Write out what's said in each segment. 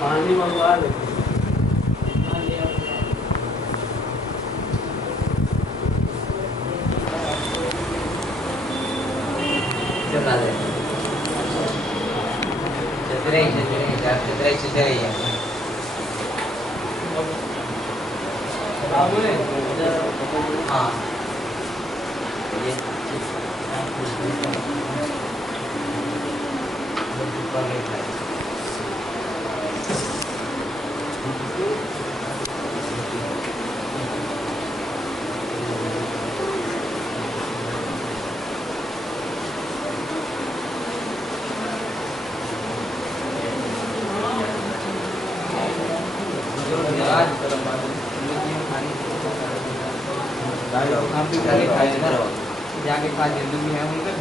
पानी मंगवा ले हाँ जाके पास जल्दी में है उनका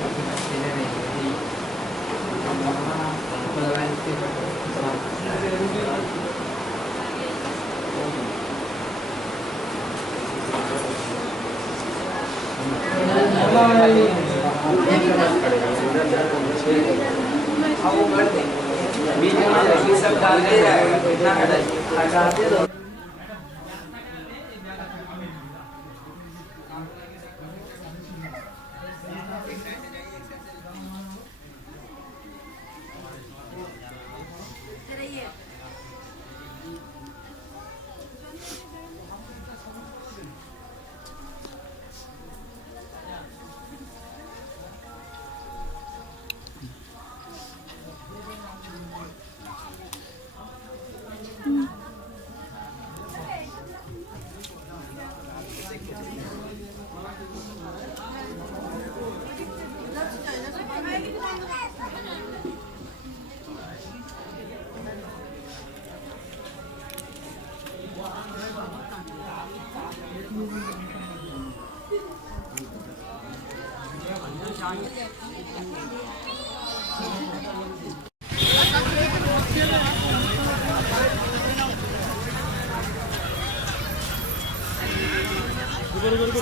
बीच में सब डाल दे रहा है इतना हटा दे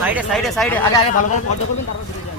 সাইডে সাইডে সাইডে আগে আগে ভালো করে পর্দা করবেন তারপর ফিরে যান।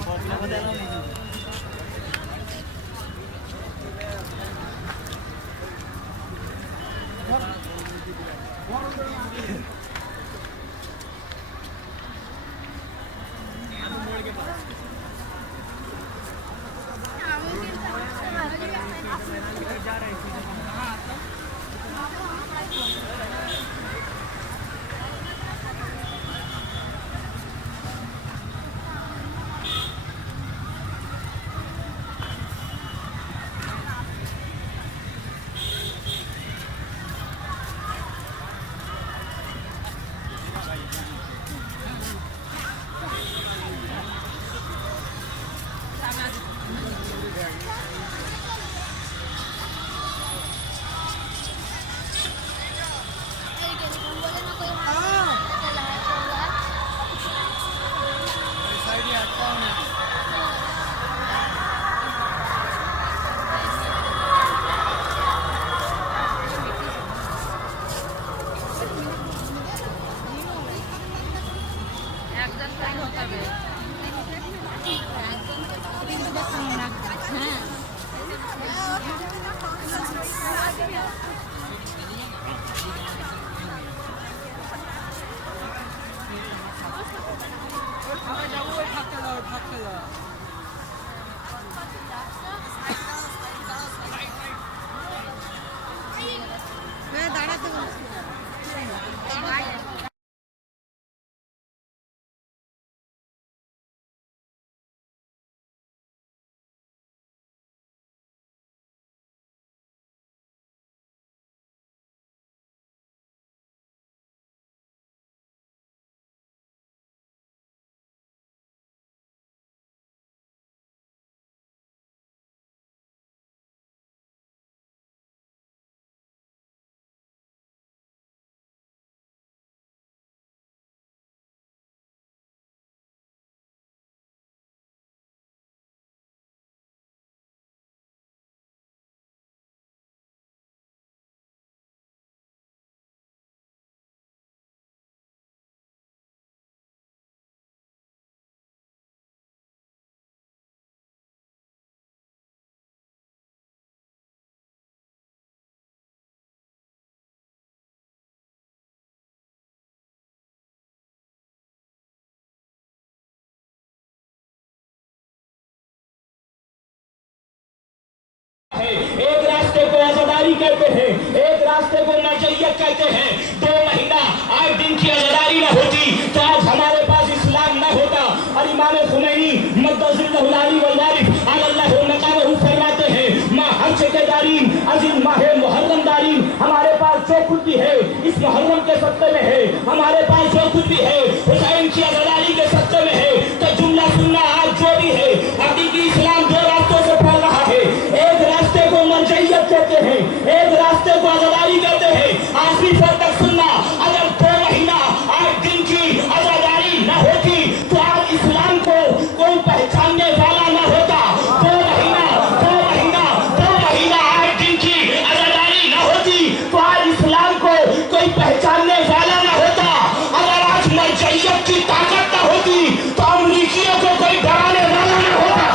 দাঁড়াতে বলছি। एक रास्ते को आजादारी कहते हैं, एक रास्ते को मर्जय्यत कहते हैं। 2 महीना 8 दिन की आजादारी न होती तो आज हमारे पास इस्लाम न होता। और इमाम खुमैनी मद्दजिल्लहुल-आली वल वारिफ अलल्लाहु मकामहु फरमाते हैं, मां हज के दारीन अजीम माह मुहर्रम दारीन, हमारे पास जो कुछ भी है इस मुहर्रम के सत्ते में है, हमारे पास जो कुछ भी है हुसैन की आजादारी के सत्ते में है। तो जुमला सुनना आज जो भी है हकीकी इस्लाम 2 रास्तों से फैल रहा है। एक रास्ते को मर्जय्यत कहते हैं, एक रास्ते को आजादारी कहते हैं। आखिरी फर्क तक सुनना, अगर 2 महीना 8 दिन की आजादारी न होती तो आज इस्लाम को कोई पहचानने वाला न होता। 2 महीना 8 दिन की आजादारी न होती तो आज इस्लाम को कोई पहचानने वाला न होता। अगर आज मर्जय्यत की ताकत न होती तो अमरीकियों को कोई डराने वाला न होता।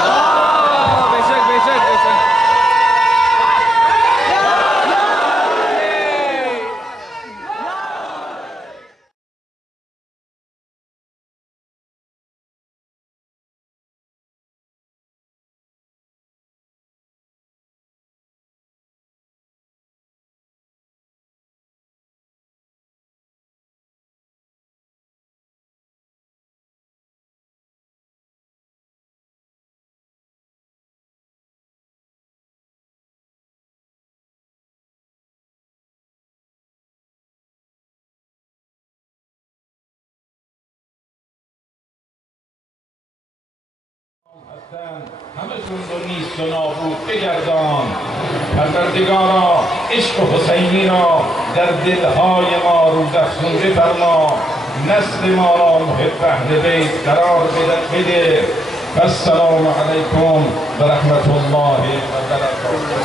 همشون رو نیست و نابود بگردان پروردگارا عشق حسینی را در دلهای ما روزافزون بفرما، نسل ما را محب اهل بیت قرار بده. السلام علیکم و رحمت الله و برکاته.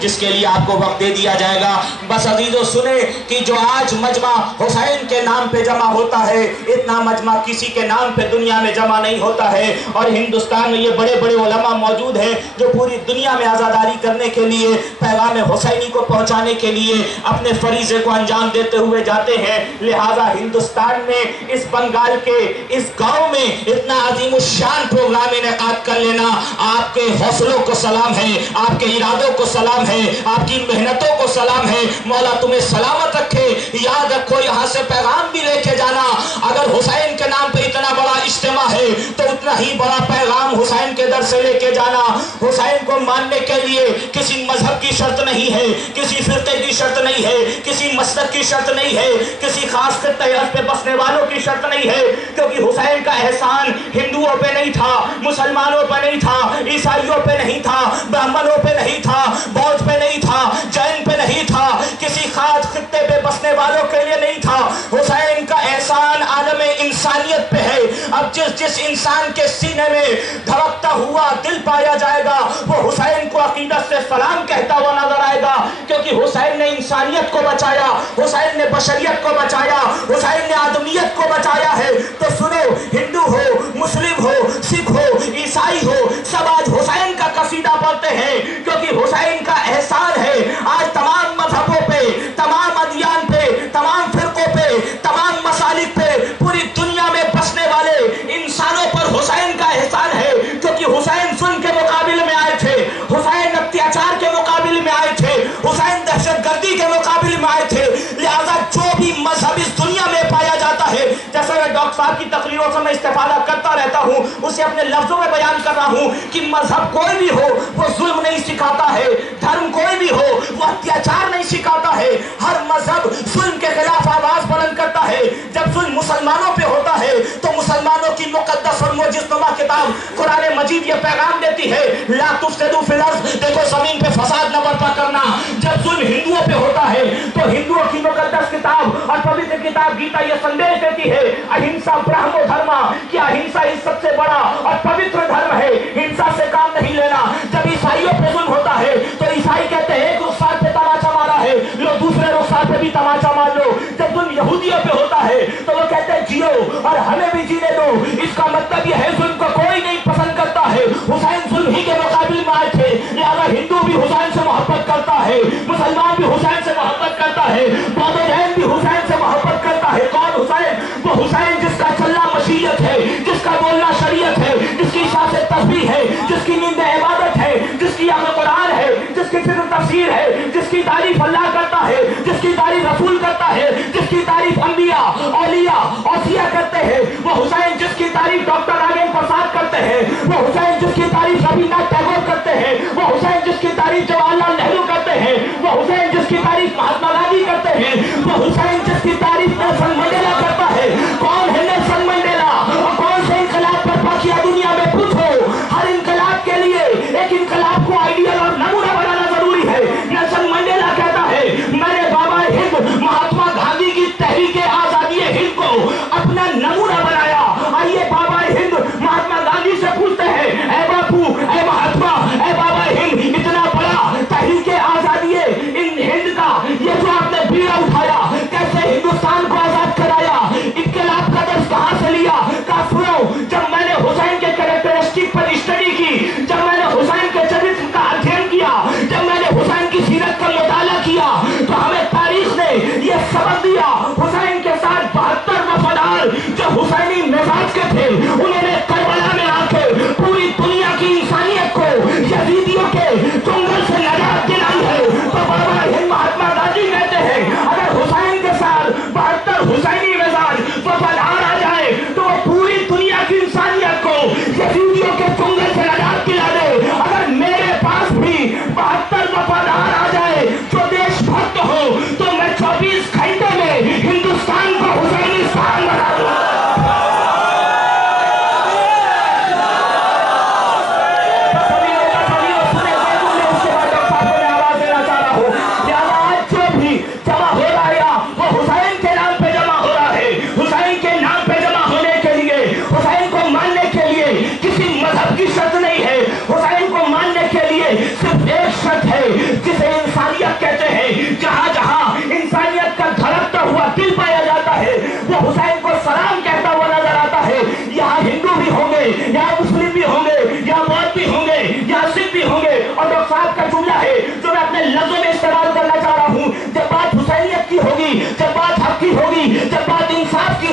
جس کے لیے آپ کو وقت دے دیا جائے گا. بس عزیزو سنیں کہ جو آج مجمع حسین کے نام پہ جمع ہوتا ہے، اتنا مجمع کسی کے نام پہ دنیا میں جمع نہیں ہوتا ہے. اور ہندوستان میں یہ بڑے بڑے علماء موجود ہیں جو پوری دنیا میں عزاداری کرنے کے لیے، پیغام حسینی کو پہنچانے کے لیے اپنے فریضے کو انجام دیتے ہوئے جاتے ہیں. لہٰذا ہندوستان میں اس بنگال کے اس گاؤں میں اتنا عظیم الشان پروگرام انعقاد کر لینا آپ کے حوصلوں کو سلام ہے، آپ کے ارادوں کو سلام ہے، آپ کی محنتوں کو سلام ہے. مولا تمہیں سلامت رکھے. یاد رکھو یہاں سے پیغام بھی لے کے جانا. اگر حسین کے نام پہ اتنا بڑا اجتماع ہے تو اتنا ہی بڑا پیغام حسین کے در سے لے کے جانا. حسین کو ماننے کے لیے کسی مذہب کی شرط نہیں ہے، کسی فرقے کی شرط نہیں ہے، کسی مسلک کی شرط نہیں ہے، کسی خاص خطے پہ بسنے والوں کی شرط نہیں ہے. کیونکہ حسین کا احسان ہندوؤں پہ نہیں تھا، مسلمانوں پہ نہیں تھا، عیسائیوں پہ نہیں تھا، برہمنوں پہ نہیں تھا، بودھ پہ نہیں تھا، جین پہ نہیں تھا، کسی خاص خطے پہ بسنے والوں کے لیے نہیں تھا. حسین کا احسان عالم انسانیت پہ ہے. اب جس انسان کے سینے میں دھڑکتا ہوا دل پایا جائے گا وہ حسین کو عقیدت سے سلام کہتا ہوا نظر آئے گا. کیونکہ حسین نے انسانیت کو بچایا، حسین نے بشریت کو بچایا، حسین نے آدمیت کو بچایا ہے. تو سنو، ہندو ہو، مسلم ہو، سکھ ہو، عیسائی ہو، سب آج حسین کا قصیدہ پڑھتے ہیں کیونکہ حسین کا احسان ہے. آج تمام مذہبوں پہ، تمام ادیان پہ، تمام فرقوں پہ، تمام مسالک پہ، پوری دنیا میں بسنے والے انسانوں پر حسین کا احسان ہے. کیونکہ حسین ظلم کے مقابل میں آئے تھے، حسین اتیاچار کے مقابل میں آئے تھے، حسین دہشت گردی کے مقابل میں آئے تھے. لہذا جو بھی مذہب اس دنیا میں پایا جاتا ہے، جیسے میں ڈاکٹر صاحب کی تقریروں سے میں استفادہ کرتا رہتا ہوں، اسے اپنے لفظوں میں بیان کر رہا ہوں کہ مذہب کوئی بھی ہو وہ ظلم نہیں سکھاتا ہے، دھرم کوئی بھی ہو وہ اتیاچار نہیں سکھاتا ہے. ہر مذہب ظلم کے خلاف آواز بلند کرتا ہے. جب ظلم مسلمانوں پہ ہوتا ہے تو مسلمانوں کی مقدس اور معجزنما کتاب قرآن مجید یہ پیغام دیتی ہے، لا تفسدوا فی الارض، دیکھو زمین پہ فساد نہ برپا کرنا. جب ظلم ہندوؤں پہ ہوتا ہے تو ہندوؤں کی مقدس کتاب اور پوتر کتاب گیتا یہ سندیش دیتی ہے، اہنسا برہمو دھرما، کہ اہنسا ہی سب سے بڑا اور پوتر دھرم ہے، ہنسا سے کام نہیں لینا. جب عیسائیوں پہ ظلم ہوتا ہے تو عیسائی کہتے ہیں ایک رخسار پہ تماچا مارا ہے، لو دوسرے رخسار پہ بھی تماچا مار لو. جب ظلم یہودیوں پہ ہوتا ہے تو وہ کہتے ہیں جیو اور ہمیں بھی جینے دو. اس کا مطلب یہ ہے ظلم کو کوئی نہیں پسند کرتا ہے. حسین ظلم ہی کے مقابل میں آئے تھے، لہذا ہندو بھی حسین سے محبت کرتا ہے، مسلمان بھی حسین سے محبت کرتا ہے، بودھ جین بھی حسین سے محبت کرتا ہے. کون حسین؟ وہ حسین جس کا چلنا مشیت ہے، جس کا بولنا شریعت ہے، جس کی سانسیں تسبیح ہے، جس کی نیند عبادت ہے، جس کی عقل قرآن ہے، جس کی فکر تفسیر ہے، جس کی تعریف اللہ کرتا ہے، جس کی تعریف رسول کرتا ہے، جس کی تعریف انبیاء، اولیاء، اوصیاء کرتے ہیں. وہ حسین جس کی تعریف ڈاکٹر راجندر پرساد کرتے ہیں، وہ حسین جس کی تعریف ربیناتھ ٹیگور کرتے ہیں، وہ حسین جس کی تعریف جواہر لال نہرو کرتے ہیں، وہ حسین جس کی تعریف مہاتما گاندھی کرتے ہیں، وہ حسین جس کی تعریف نیلسن منڈیلا کرتا ہے. کون ہے نیلسن منڈیلا اور کون سے انقلاب برپا کیا دنیا میں؟ پوچھو. ہر انقلاب کے لیے ایک انقلاب کو آئیڈیل اور نمونہ بنانا ضروری ہے. نیلسن منڈیلا کہتا ہے میں نے بابا ہند مہاتما گاندھی کی تحریک آزادی ہند کو اپنا نمونہ بنایا. آئیے بابا ہند مہاتما گاندھی سے پوچھتے ہیں، اے باپو، اے مہاتما، اے بابا ہند، اتنا بڑا تحریک آزادی ہند کا یہ جو آپ نے بیڑا اٹھایا، کیسے ہندوستان کو آزاد کرایا، انقلاب کا درس کہاں سے لیا؟ کافروں، جب میں نے حسین کے کریکٹرسٹک پر اسٹڈی کی، جب میں نے حسین کے چرچ کا ادھین کیا، جب میں نے حسین کی سیرت کا مطالعہ کیا تو ہمیں تاریخ نے یہ سبق دیا. حسین کے ساتھ 72 وفادار جو حسینی مزاج کے تھے انہوں نے کربلا میں آ کے پوری دنیا کی انسانیت کو یزیدیوں کے چنگل سے نجات دلائی ہے. تو بابا ہند مہاتما گاندھی کہتے ہیں اگر حسین کے ساتھ 72 حسینی مزاج وفادار آ جائے تو وہ پوری دنیا کی انسانیت کو یزیدیوں کے چنگل سے نجات دلا دے. اگر میرے پاس بھی 72 وفادار آ جائے جو دیش بھکت ہو تو میں 24 گھنٹے میں ہندوستان کو حسینستان بنا دوں.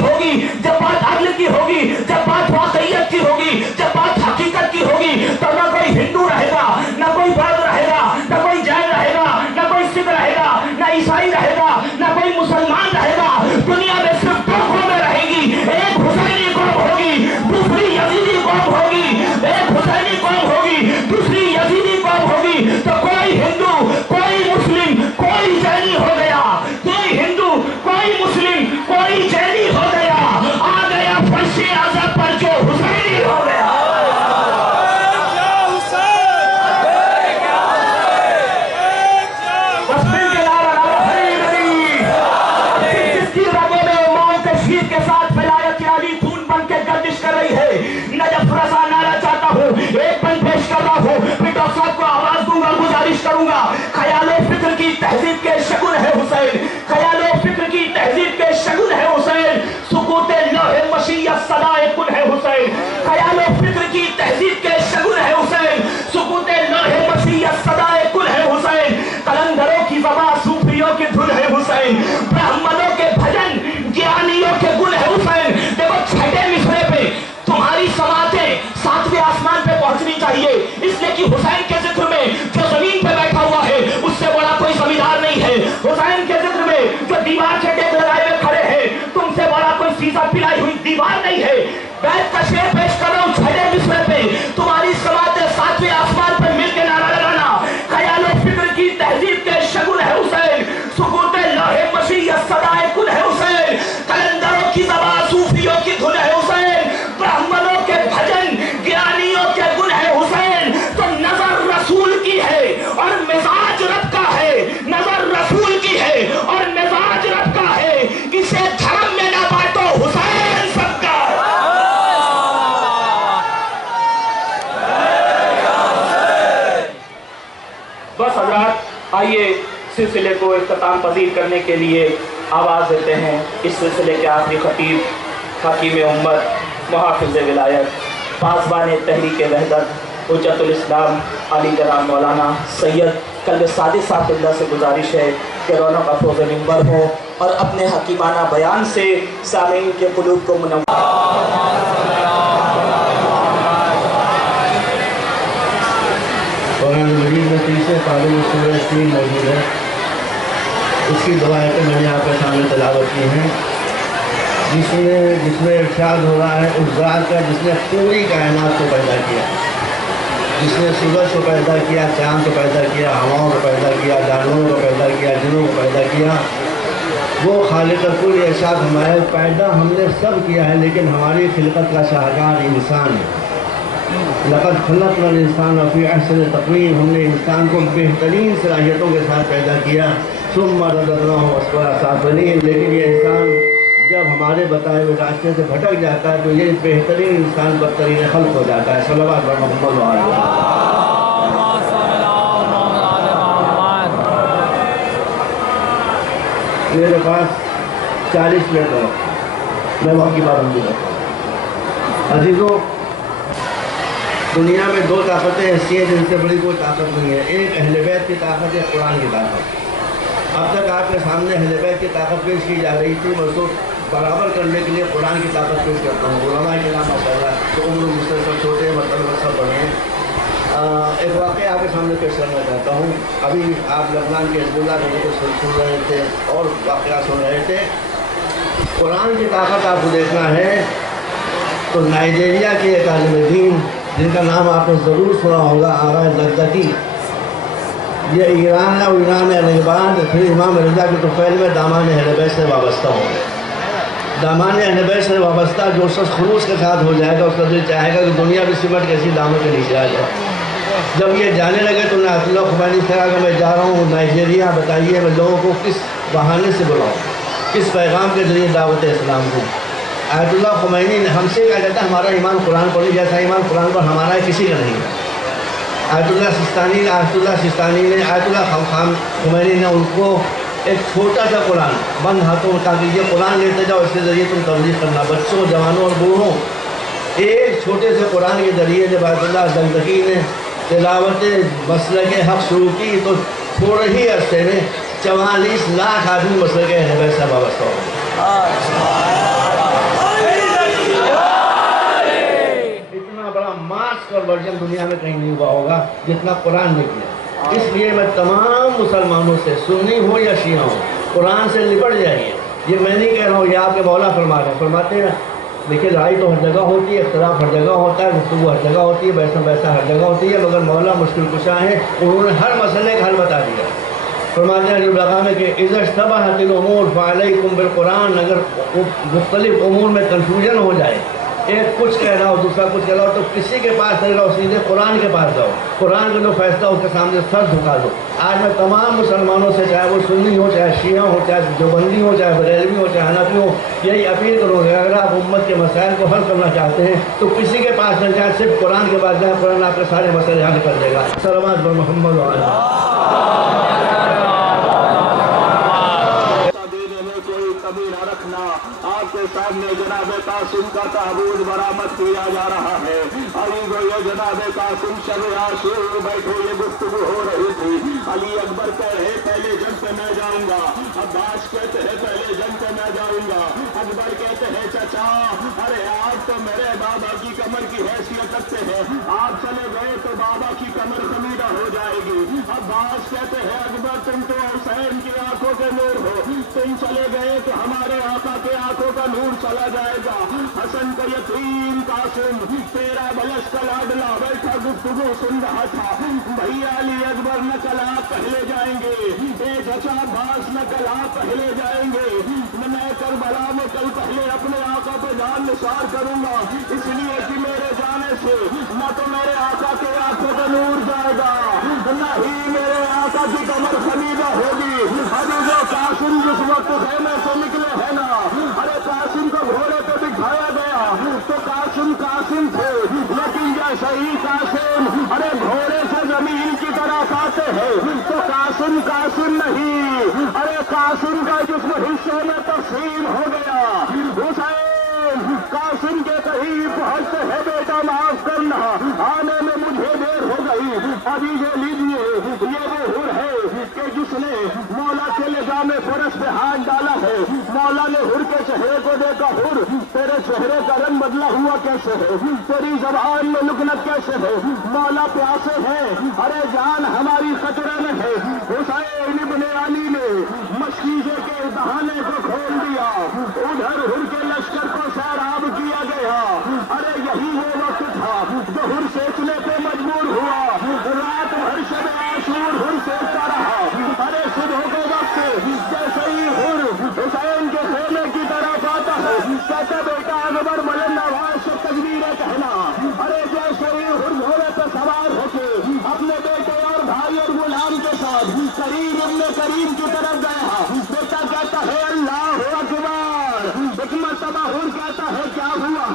होगी, जब बात अदल की होगी, जब बात वाकईयत की होगी, जब बात हकीकत की होगी, तो ना कोई हिंदू रहेगा, ना कोई बौद्ध रहेगा, ना कोई जैन रहेगा, ना कोई सिख रहेगा, ना ईसाई रहेगा, ना कोई मुसलमान रहेगा। दुनिया में सिर्फ दो कौमें रहेगी, एक हुसैनी कौम होगी, दूसरी यजीदी कौम होगी। एक हुसैनी कौम होगी, दूसरी यजीदी कौम होगी। तो कोई हिंदू, कोई मुस्लिम, कोई जैनी हो गया, कोई हिंदू, कोई मुस्लिम, कोई जैनी हो गया, आ गया फर्श आज़म पर जो हुसैनी हो गया। बस मिल के नारा जिसकी रगों में उम्मत तशरीफ के साथ विलायत अली खून बन के गर्दिश कर रही है। नजफ रज़ा नारा चाहता हूँ, एक बंद पेश कर रहा हूँ, फिर डॉक्टर साहब को आवाज दूंगा, गुजारिश करूंगा। ख्यालो फिक्र की तहजीब के शगुन है हुसैन, ख्यालो फिक्र की तहजीब के शगुन है हुसैन, सुकूते लोहे मशीयत सदाए कुल है हुसैन। ख्यालो फिक्र की तहजीब के शगुन है हुसैन, सुकूते लोहे मशीयत सदाए कुल है हुसैन। कलंदरों की ज़बां सूफियों की धुन है हुसैन, ब्राह्मणों के भजन ज्ञानियों के गुण है हुसैन। देखो छठे मिसरे पे तुम्हारी समातें सातवें आसमान पे पहुंचनी चाहिए, इसलिए कि हुसैन के जिक्र में जो जमीन पे बैठा हुआ है उससे बड़ा कोई जमींदार नहीं है। हुसैन के जिक्र में जो दीवार के टेक लगाए हुए खड़े हैं, तुमसे बड़ा कोई सीसा पिलाई हुई दीवार नहीं है। बैठ का शेर पेश कर रहा हूं छठे मिसरे पे, तुम्हारी समातें सातवें आसमान पे मिलकर नारा लगाना। ख्यालो फिक्र की तहजीब के शगुन है हुसैन, सुकूते लोहे मशीयत सदाए कुल है हुसैन। कलंदरों की ज़बां सूफियों की धुन है हुसैन, ब्राह्मणों के भजन ज्ञानियों के गुण है हुसैन। तो नजर रसूल की है और मिजाज रब का है, नजर रसूल की है और मिजाज रब का है। इसे धर्म में ना बांटो, हुसैन सबका। बस हजरात, आइए सिलसिले को इख्तिताम पजीर करने के लिए आवाज़ देते हैं इस सिलसिले के आखिरी खतीब, हकीम उम्मत, मुहाफिज़ विलायत, पासबान तहरीक वहदत, हुज्जतुल इस्लाम अली जनाब मौलाना सैयद कल्ब सादिक साहब से गुजारिश है कि रौनक अफरोज़ मिंबर हो और अपने हकीमाना बयान से सामीन के कुलूब को मुनव्वर। कुरान मजीद में तीसरे पारे में सूरह 3 मौजूद है, उसकी दो आयतें मैंने आपके सामने तलावत की हैं, जिसमें इरशाद हो रहा है उस ज़ात का जिसने पूरी कायनात को पैदा किया, जिसने सूरज को पैदा किया, चाँद को पैदा किया, हवाओं को पैदा किया, जानवरों को पैदा किया, जिनों को पैदा किया। वो खालिक कुल इरशाद हमारे पैदा हमने सब किया है, लेकिन हमारी खिलकत का शाहकार इंसान है। लक़द खलक़नल इंसान फ़ी अहसन तक़वीम, हमने इंसान को बेहतरीन सलाहियतों के साथ पैदा किया। सुम्मा रददनाहु अस्फ़ला साफ़िलीन, लेकिन ये इंसान जब हमारे बताए हुए रास्ते से भटक जाता है तो ये बेहतरीन इंसान बदतरीन खल्क़ हो जाता है। सल्लल्लाहु अलैहि वसल्लम। मेरे पास 40 मिनट है, मैं वहाँ की पाबंदी करता हूँ। अजीज़ों, दुनिया में दो ताकतें ऐसी हैं जिनसे बड़ी कोई ताकत नहीं है। एक अहले बैत की ताकत है, कुरान की ताकत। अब तक आपके सामने अहले बैत की ताकत पेश की जा रही थी, मैं उसको बराबर करने के लिए कुरान की ताकत पेश करता हूँ। उलमा के नाम माशाअल्लाह तो उम्र मुझसे सब छोटे मतलब सब बड़े हैं। एक वाक़या आपके सामने पेश करना चाहता हूँ। अभी आप लबनान के हिज़्बुल्लाह को सुन रहे थे और वाक़या सुन रहे थे। कुरान की ताकत आपको देखना है तो नाइजीरिया के एक आलिम दीन जिनका नाम आपने ज़रूर सुना होगा, आगा ज़रज़की, ये ईरान है और ईरान में बाद फिर इमाम रज़ा के तुफ़ैल में दामान अहले बैत से वाबस्ता हो गए। दामान अहले बैत से वाबस्ता जो शख्स खुलूस के साथ हो जाएगा उसका दिल चाहेगा कि दुनिया भी सिमट के इसी दामों के नीचे आ जाए। जब ये जाने लगे तो आयतुल्लाह खुमैनी से कहा कि मैं जा रहा हूँ नाइजीरिया, बताइए मैं लोगों को किस बहाने से बुलाऊँ, किस पैगाम के ज़रिए दावत इस्लाम को। आयतुल्लाह खुमैनी ने हमसे कहा जाता है हमारा ईमान कुरान पर नहीं, जैसा ईमान कुरान पर हमारा किसी का नहीं है। आयतुल्लाह सिस्तानी ने आयतुल्लाह खुमैनी ने उनको एक छोटा सा कुरान बंद हाथों में, ताकि ये कुरान लेते जाओ, इसके ज़रिए तुम तबलीग करना बच्चों, जवानों और बूढ़ों। एक छोटे से कुरान के ज़रिए जब आयतुल्लाह ज़रज़की ने तिलावत मसलक हक़ शुरू की तो थोड़े ही अरसे में 44 लाख आदमी मसलक अहले बैत से वाबस्ता हो गए। तर्जम दुनिया में कहीं नहीं हुआ होगा जितना कुरान ने किया। इसलिए मैं तमाम मुसलमानों से, सुन्नी हो या शिया हो, कुरान से निपट जाइए। ये मैं नहीं कह रहा हूँ, ये आपके मौला फरमा रहे हैं, फरमाते हैं देखिए लड़ाई तो हर जगह होती है, इख्तलाफ हर जगह होता है, गुफ्तगू हर जगह होती है, वैसा वैसा हर जगह होती है, मगर मौला मुश्किल कुशा है, उन्होंने हर मसले का हल बता दिया। फरमाते हैं जब लगा में कि इज़्तबहतिल उमूर फ़अलैकुम बिल कुरान, अगर मुख्तलिफ उमूर में कन्फ्यूजन हो जाए, एक कुछ कह रहा हो दूसरा कुछ कह रहा हो, तो किसी के पास नहीं रहो, सीधे कुरान के पास जाओ, कुरान का जो फैसला उसके सामने सर झुका दो। आज मैं तमाम मुसलमानों से, चाहे वो सुन्नी हो, चाहे शिया हो, चाहे देवबंदी हो, चाहे बरेलवी हो, चाहे हनफी हो, यही अपील करूँगा अगर आप उम्मत के मसाइल को हल करना चाहते हैं तो किसी के पास न जाए, सिर्फ कुरान के पास जाए, कुरान आपके सारे मसले हल कर देगा। सल्लल्लाहु अलैहि मोहम्मद आपके सामने जनाब कासिम का ताबूत बरामद किया जा रहा है। अली को ये जनाब कासिम शब आशूर बैठे ये गुफ्तगू हो रही थी। अली अकबर कह रहे पहले जंग पे मैं जाऊंगा, अब्बास कहते हैं पहले जंग पे मैं जाऊंगा, अकबर कहते हैं चाचा अरे आप तो मेरे बाबा की कमर की हैसियत रखते हैं, आप चले गए तो बाबा की कमर कमीदा हो जाएगी। अब्बास कहते हैं अकबर तुम तो हुसैन की आंखों के नूर हो, तुम चले गए तो हमारे आका के आंखों का नूर चला जाएगा। हसन का यतीम कासिम तेरा बलश का लाडला बैठा गुफ्तगू सुन रहा था। भैया अली अकबर न कल आप पहले जाएंगे, चचा अब्बास न कल आप पहले जाएंगे, मैं करबला में कल पहले अपने आका पे जान निसार करूंगा, इसलिए कि मेरे जाने से न तो मेरे आका के आंखों का नूर जाएगा न ही मेरे आका की कमर खमीदा होगी। अभी जो कासिम जिस वक्त खेमे से निकले है ना, अरे कासिम को घोड़े पे बिठाया गया तो कासिम कासिम थे, लेकिन जैसे ही कासिम अरे घोड़े से जमीन की तरफ आते हैं तो कासिम कासिम नहीं, अरे कासिम का जिस्म हिस्सों में तकसीम हो गया। हुसैन कासिम के करीब पहुंचते हैं, बेटा माफ करना आने में मुझे देर हो गई। अभी ये लीजिए ये वो हुर है कि जिसने मौला के निजामे फरस पे हाथ डाला है। मौला ने हुर के चेहरे को देखा, हुर तेरे चेहरे का रंग बदला हुआ कैसे है, तेरी जबान में लुकनत कैसे है, मौला प्यासे है, अरे जान हमारी खतरे में है। हुसैन इब्ने अली ने मशकीजे के बहाने को खोल दिया, उधर हुर के लश्कर को सैराब किया गया। अरे यही वो वक्त था जो हुर सोचने पे मजबूर हुआ, रात भर शब आशूर हुर सोचता रहा। अरे सुबह के वक्त जैसे ही हुर हुसैन के खेमे की तरफ आता है, कहता बेटा अकबर बुलंद आवाज से तकबीरें कहना। अरे जैसे ही हुर घोड़े पर सवार होके अपने बेटे और भाई और गुलाम के साथ करीम इब्ने करीम की तरफ गया, बेटा कहता है अल्लाह अकबर। एक मरतबा हुर कहता है क्या हुआ,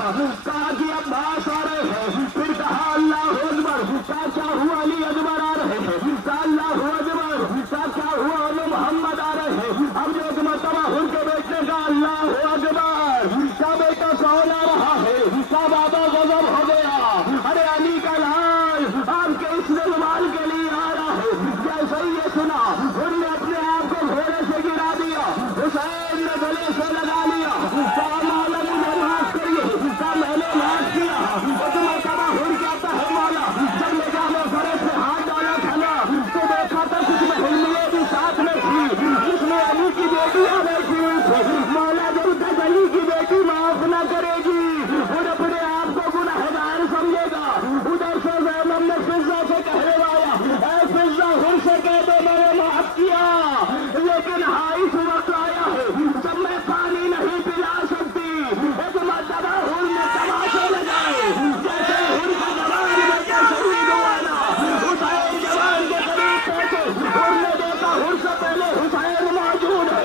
कहा कि अब्बास आ रहे हैं, फिर कहा अल्लाह अकबर, क्या हुआ अली अकबर आ रहे हैं, कहा अल्लाह अकबर, क्या हुआ अली मोहम्मद आ रहे हैं। अब एक मरतबा हुर के बेटे का अल्लाह अकबर, क्या बेटा कौन आ रहा है, क्या बाबा गजब हो गया, अरे अली का लाल आपके इस निर्माण के लिए आ रहा है। जैसे ही ये सुना हुर ने अपने आप को घोड़े से गिरा दिया, हुसैन ने गले से लगा लिया, कहा मौला मुझे माफ करिए, कहा मैंने माफ किया। तो मरतबा हुर कहता है मौला जब निजामे फरस पे हाथ डाला था ना तो देखा था कुछ महलियां भी साथ में थी, इसमें अली की बेटियां बैठी हुई थी। मौला जब तक अली की बेटी माफ न करेगी उन अपने आप को गुनहगार समझेगा। उधर से ज़ैनब ने फिज़ा से कहने वाला ऐ फिज़ा हुर से कह दे मैंने माफ किया, लेकिन हाँ इस वक्त आया है जब मैं पानी नहीं पिला सकती। एक मरतबा हुर ने तमाशे लगाए, जैसे हुर का जवान बेटा शहीद हुआ ना, हुसैन जवान के करीब पहुंचे, हुर ने देखा हुर से पहले हुसैन मौजूद है।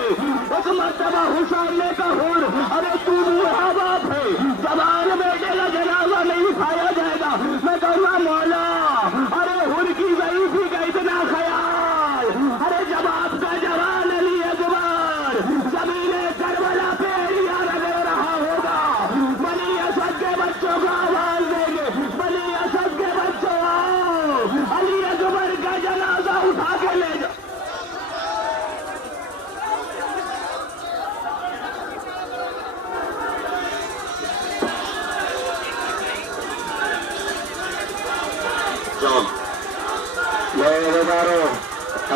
एक मरतबा हुसैन ने कहा हुर अरे तू बूढ़ा बाप है, जवान बेटे का जनाजा नहीं उठाया जाएगा। मैं कहूँगा मौला अरे हुर की ज़ईफ़ी का इतना ख्याल, अरे जब आपका जवान अली अकबर ज़मीने करबला पे एरिया लगा रहा होगा, बनी असद के बच्चों को आवाज देंगे, बनी असद के बच्चों आओ अली अकबर का जनाजा उठा के ले जाओ।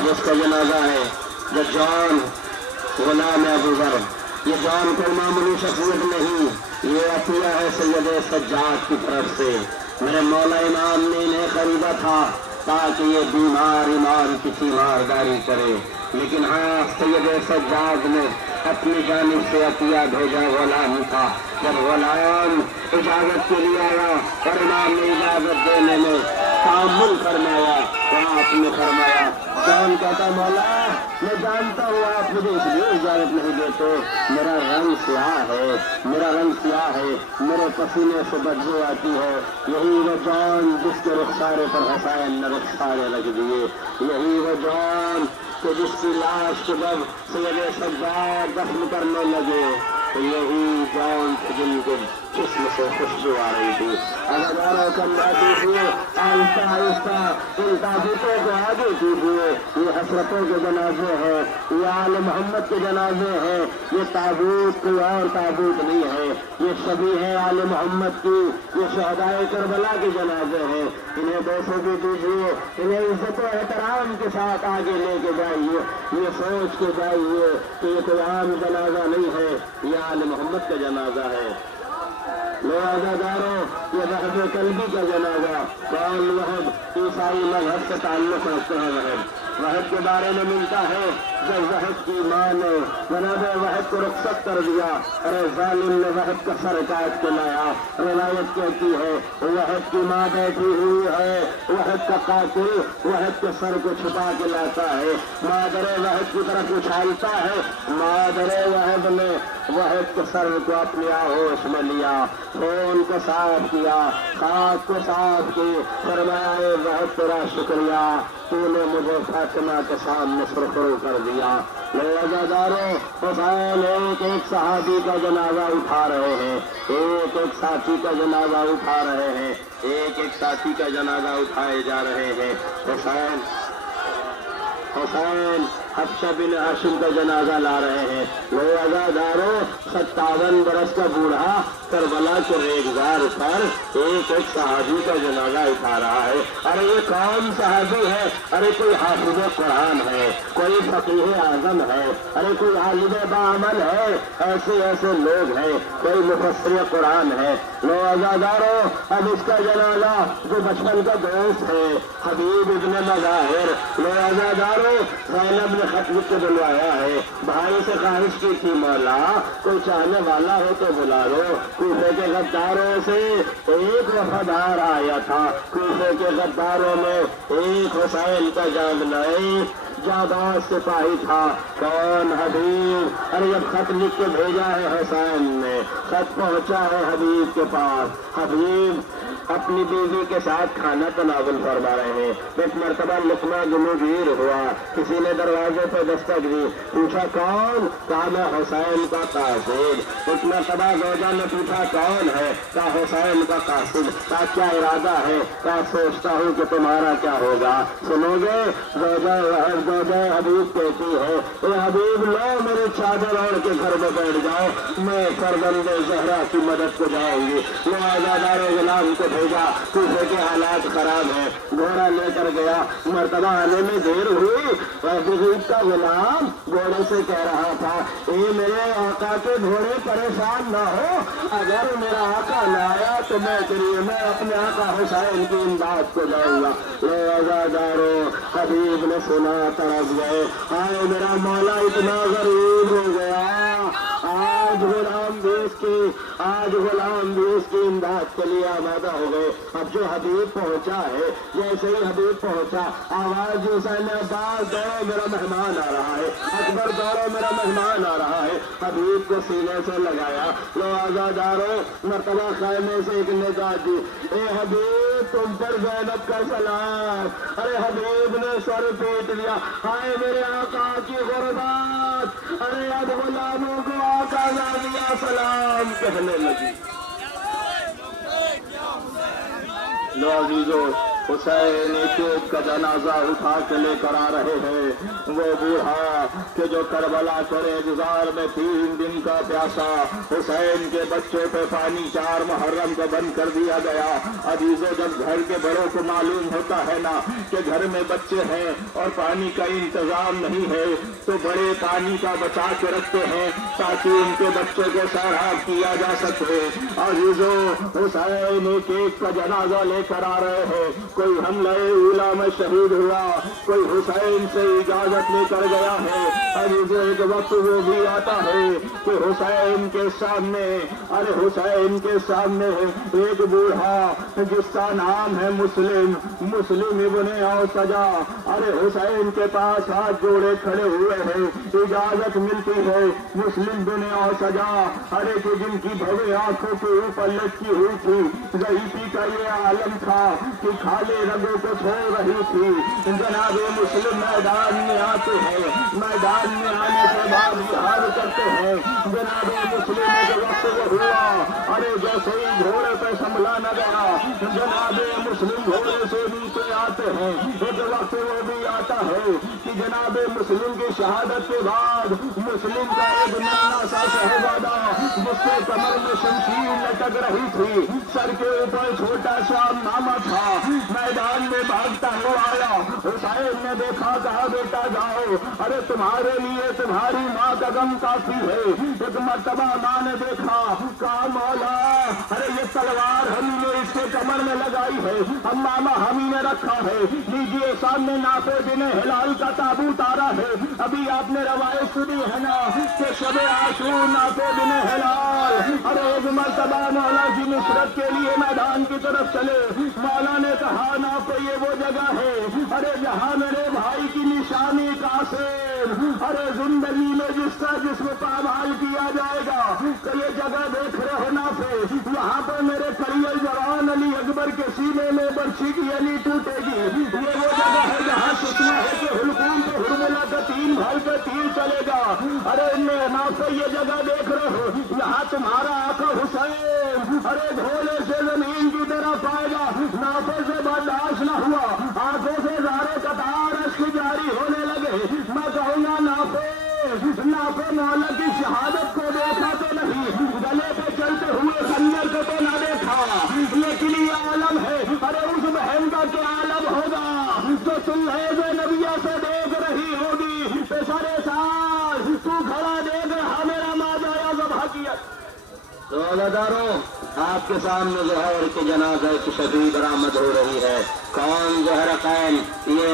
اب اس کا جنازہ ہے جو جان غلام ابو ذر. یہ جان کوئی معمولی شخصیت نہیں, یہ عطیہ ہے سید سجاد کی طرف سے. میرے مولا امام نے انہیں خریدا تھا تاکہ یہ بیمار امام کی تیمارداری کرے, لیکن ہاں سید سجاد نے اپنی جانب سے عطیہ بھیجا غلام کا. جب غلام اجازت کے لیے آیا اور امام نے اجازت دینے میں تعامل فرمایا تو آپ نے فرمایا, جان کہتا مولا میں جانتا ہوں آپ مجھے اس لیے اجازت نہیں دیتے, میرا رنگ سیاہ ہے, میرا رنگ سیاہ ہے, میرے پسینے سے بدبو آتی ہے. یہی وہ جان جس کے رخسارے پر حسین نے رخسارے رکھ دیے, یہی وہ جان کہ جس کی لاش کو جب سید سجاد دفن کرنے لگے تو یہی جان تھے جن کے جسم سے خوشبو آ رہی تھی. اگر کرنا دیکھیے آہستہ آہستہ ان تابوتوں کو آگے کیجیے. یہ حسرتوں کے جنازے ہیں, یہ آل محمد کے جنازے ہیں. یہ تابوت کوئی اور تابوت نہیں ہے, یہ سبھی ہیں آل محمد کی. یہ شہدائے کربلا کے جنازے ہیں. انہیں دوسوں بھی دیجیے, انہیں عزت و احترام کے ساتھ آگے لے کے جائیے. یہ سوچ کے جائیے کہ یہ کوئی عام جنازہ نہیں ہے, یہ آل محمد کا جنازہ ہے. لو عزاداروں, یہ وحد قلبی کا جنازہ. کون وحد؟ عیسائی مذہب سے تعلق رکھتے ہیں. وحد کے بارے میں ملتا ہے جب وحد کی ماں نے جناب وحد کو رخصت کر دیا, ارے ظالم نے وحد کا سر کاٹ کے لایا. روایت کہتی ہے وحد کی ماں بیٹھی ہوئی ہے, وحد کا قاتل وحد کے سر کو چھپا کے لاتا ہے, مادر وحد کی طرف اچھالتا ہے. مادر وحد نے وحد کے سر کو اپنی آغوش میں لیا, خون کو صاف کیا, خاک کو صاف کی, فرمایا وحد تیرا شکریہ, تو نے مجھے فاطمہ کے سامنے سرخرو کر دیا. عزاداروں, حسین ایک ایک صحابی کا جنازہ اٹھا رہے ہیں, ایک ایک ساتھی کا جنازہ اٹھا رہے ہیں, ایک ایک ساتھی کا جنازہ اٹھائے جا رہے ہیں. حسین حفصہ بن ہاشم کا جنازہ لا رہے ہیں. وہ عزاداروں, 57 برس کا بوڑھا کربلا کے ریگزار پر ایک ایک صحابی کا جنازہ اٹھا رہا ہے. ارے یہ کون صحابی ہے؟ ارے کوئی حافظ قرآن ہے, کوئی فقیہ اعظم ہے, ارے کوئی عالم بعمل ہے. ایسے ایسے لوگ ہیں, کوئی مفسر قرآن ہے. لو عزاداروں, اب اس کا جنازہ جو بچپن کا دوست ہے حبیب ابن مظاہر, لو عزاداروں زینب نے خط لکھ کے بلوایا ہے. بھائی سے خواہش کی تھی مولا کوئی چاہنے والا ہو تو بلا لو. کوفے کے غداروں سے ایک وفادار آیا تھا, کوفے کے غداروں میں ایک حسین کا جانبدار جاباز سپاہی تھا. کون؟ حبیب. ارے جب خط لکھ کے بھیجا ہے حسین نے, خط پہنچا ہے حبیب کے پاس. حبیب اپنی بیوی کے ساتھ کھانا تناول فرما رہے ہیں. ایک مرتبہ لقمہ گلوگیر ہوا, کسی نے دروازے پہ دستک دی, پوچھا کون؟ کہا میں حسین کا قاصد. ایک مرتبہ زوجہ نے پوچھا کون ہے؟ کہا حسین کا قاصد. کہا کیا ارادہ ہے؟ کہا سوچتا ہوں کہ تمہارا کیا ہوگا, سنو گے؟ زوجہ حبیب کہتی ہے اے حبیب لو میری چادر اوڑھ کے گھر میں بیٹھ جاؤ, میں فرزند زہرا کی مدد کو جاؤں گی. وہ عزادار غلام کو بھیجا, کوفے کے حالات خراب ہیں, گھوڑا لے کر گیا. مرتبہ آنے میں دیر ہوئی, حبیب کا غلام گھوڑے سے کہہ رہا تھا اے میرے آقا کے گھوڑے پریشان نہ ہو, اگر میرا آقا نہ آیا تو میں اپنے آقا حسین کی امداد کو جاؤں گا. عزاداروں, حبیب نے سنا طرف گئے, آئے میرا مولا اتنا غریب ہو گیا, آج غلام بھی اس کی امداد کے لیے آمادہ ہو گئے. اب جو حبیب پہنچا ہے, جیسے ہی حبیب پہنچا آواز حسین عباس دوڑو میرا مہمان آ رہا ہے, اکبر دوڑو میرا مہمان آ رہا ہے. حبیب کو سینے سے لگایا. لو عزاداروں, مرتبہ خیمے سے ایک نگاہ دی, اے حبیب تم پر زینب کا سلام. ارے حبیب نے سر پیٹ لیا, ہائے میرے آقا کی غربت, ارے اب غلاموں کو آقا زادیہ سلام کہنے لگی. لو عزیزو, हुसैन एक एक का जनाजा उठा के लेकर आ रहे हैं। वो बूढ़ा कि जो करबला के रेगिजार में 3 दिन का प्यासा, हुसैन के बच्चों पे पानी 4 मुहर्रम को बंद कर दिया गया। अजीजों, जब घर के बड़ों को मालूम होता है ना कि घर में बच्चे हैं और पानी का इंतजाम नहीं है, तो बड़े पानी का बचा के रखते हैं ताकि उनके बच्चों को सैराब किया जा सके। अजीजों, हुसैन एक एक का जनाजा लेकर आ रहे हैं। कोई हमले उला में शहीद हुआ, कोई हुसैन से इजाजत लेकर गया है। अजीजों, एक वक्त वो भी आता है कि हुसैन के सामने, अरे हुसैन के सामने एक बूढ़ा जिसका नाम है मुस्लिम इब्ने औसजा, अरे हुसैन के पास हाथ जोड़े खड़े हुए हैं। इजाजत मिलती है मुस्लिम इब्ने औसजा, अरे कि जिनकी भवे आंखों के ऊपर लटकी हुई थी, ज़ईफ़ी का ये आलम था कि खाली रगों को छोड़ रही थी। जनाबे मुस्लिम मैदान में आते हैं, मैदान में आने के बाद जिहाद करते हैं। जनाबे मुस्लिम के वक्त वो हुआ, अरे जैसे ही घोड़े पे संभला न गया, जनाबे मुस्लिम घोड़े से नीचे आते हैं। एक वक्त वो भी आता है कि जनाबे मुस्लिम की शहादत के बाद मुस्लिम का एक नन्हा सा शहजादा जिसके कमर में शमशीर लटक रही थी, सर के ऊपर छोटा सा नामा था, मैदान में भागता हुआ आया। हुसैन ने देखा, कहा बेटा जाओ, अरे तुम्हारे लिए तुम्हारी माँ का गम काफी है। एक मर्तबा माँ ने देखा, कहा मौला, अरे ये तलवार हमी ने इसके कमर में लगाई है, हम मामा हमी ने रखा है, लीजिए सामने नाफे बिने हिलाल का ताबूत आ रहा है। अभी आपने रवायत सुनी है ना कि शबे आशूर नाफे बिने हिलाल, अरे एक मर्तबा मौला की नुसरत के लिए मैदान की तरफ चले। मौला ने कहा, नाफे ये वो जगह है, अरे जहाँ मेरे भाई की निशानी कासिम, अरे जिंदगी में जिसका जिसमें पामाल किया जाएगा, तो ये जगह देख रहे हो नाफे, यहाँ पर मेरे करियल जवान अली अकबर के सीने में बर्छी की अली टूटेगी। ये वो जगह है जहाँ सुना है कि हुलकूम पे हुरमुला का 3 भाई पे तीर चलेगा। अरे नाफे ये जगह देख रहे हो, यहाँ तुम्हारा आका हुसैन, अरे घोड़े से जमीन की तरफ आएगा। नाफे से बर्दाश्त न हुआ, आंखों से ज़ारे कतार अश्क जारी होने लगे। मैं कहूँगा नाफे मौला की शहादत को देखा तो नहीं, गले पे चलते हुए खंजर को तो ना देखा, लेकिन ये आलम है, अरे उस बहन का क्या आलम होगा जो तुम्हें जो नबिया से देख रही होगी। तो सारे साल तू खड़ा देख रहा मेरा माजाया ज़बह किया। तो अदादारों, आपके सामने ज़ोहर के जनाज़े की शफी बरामद हो रही है। कौन ज़ोहरकैन? ये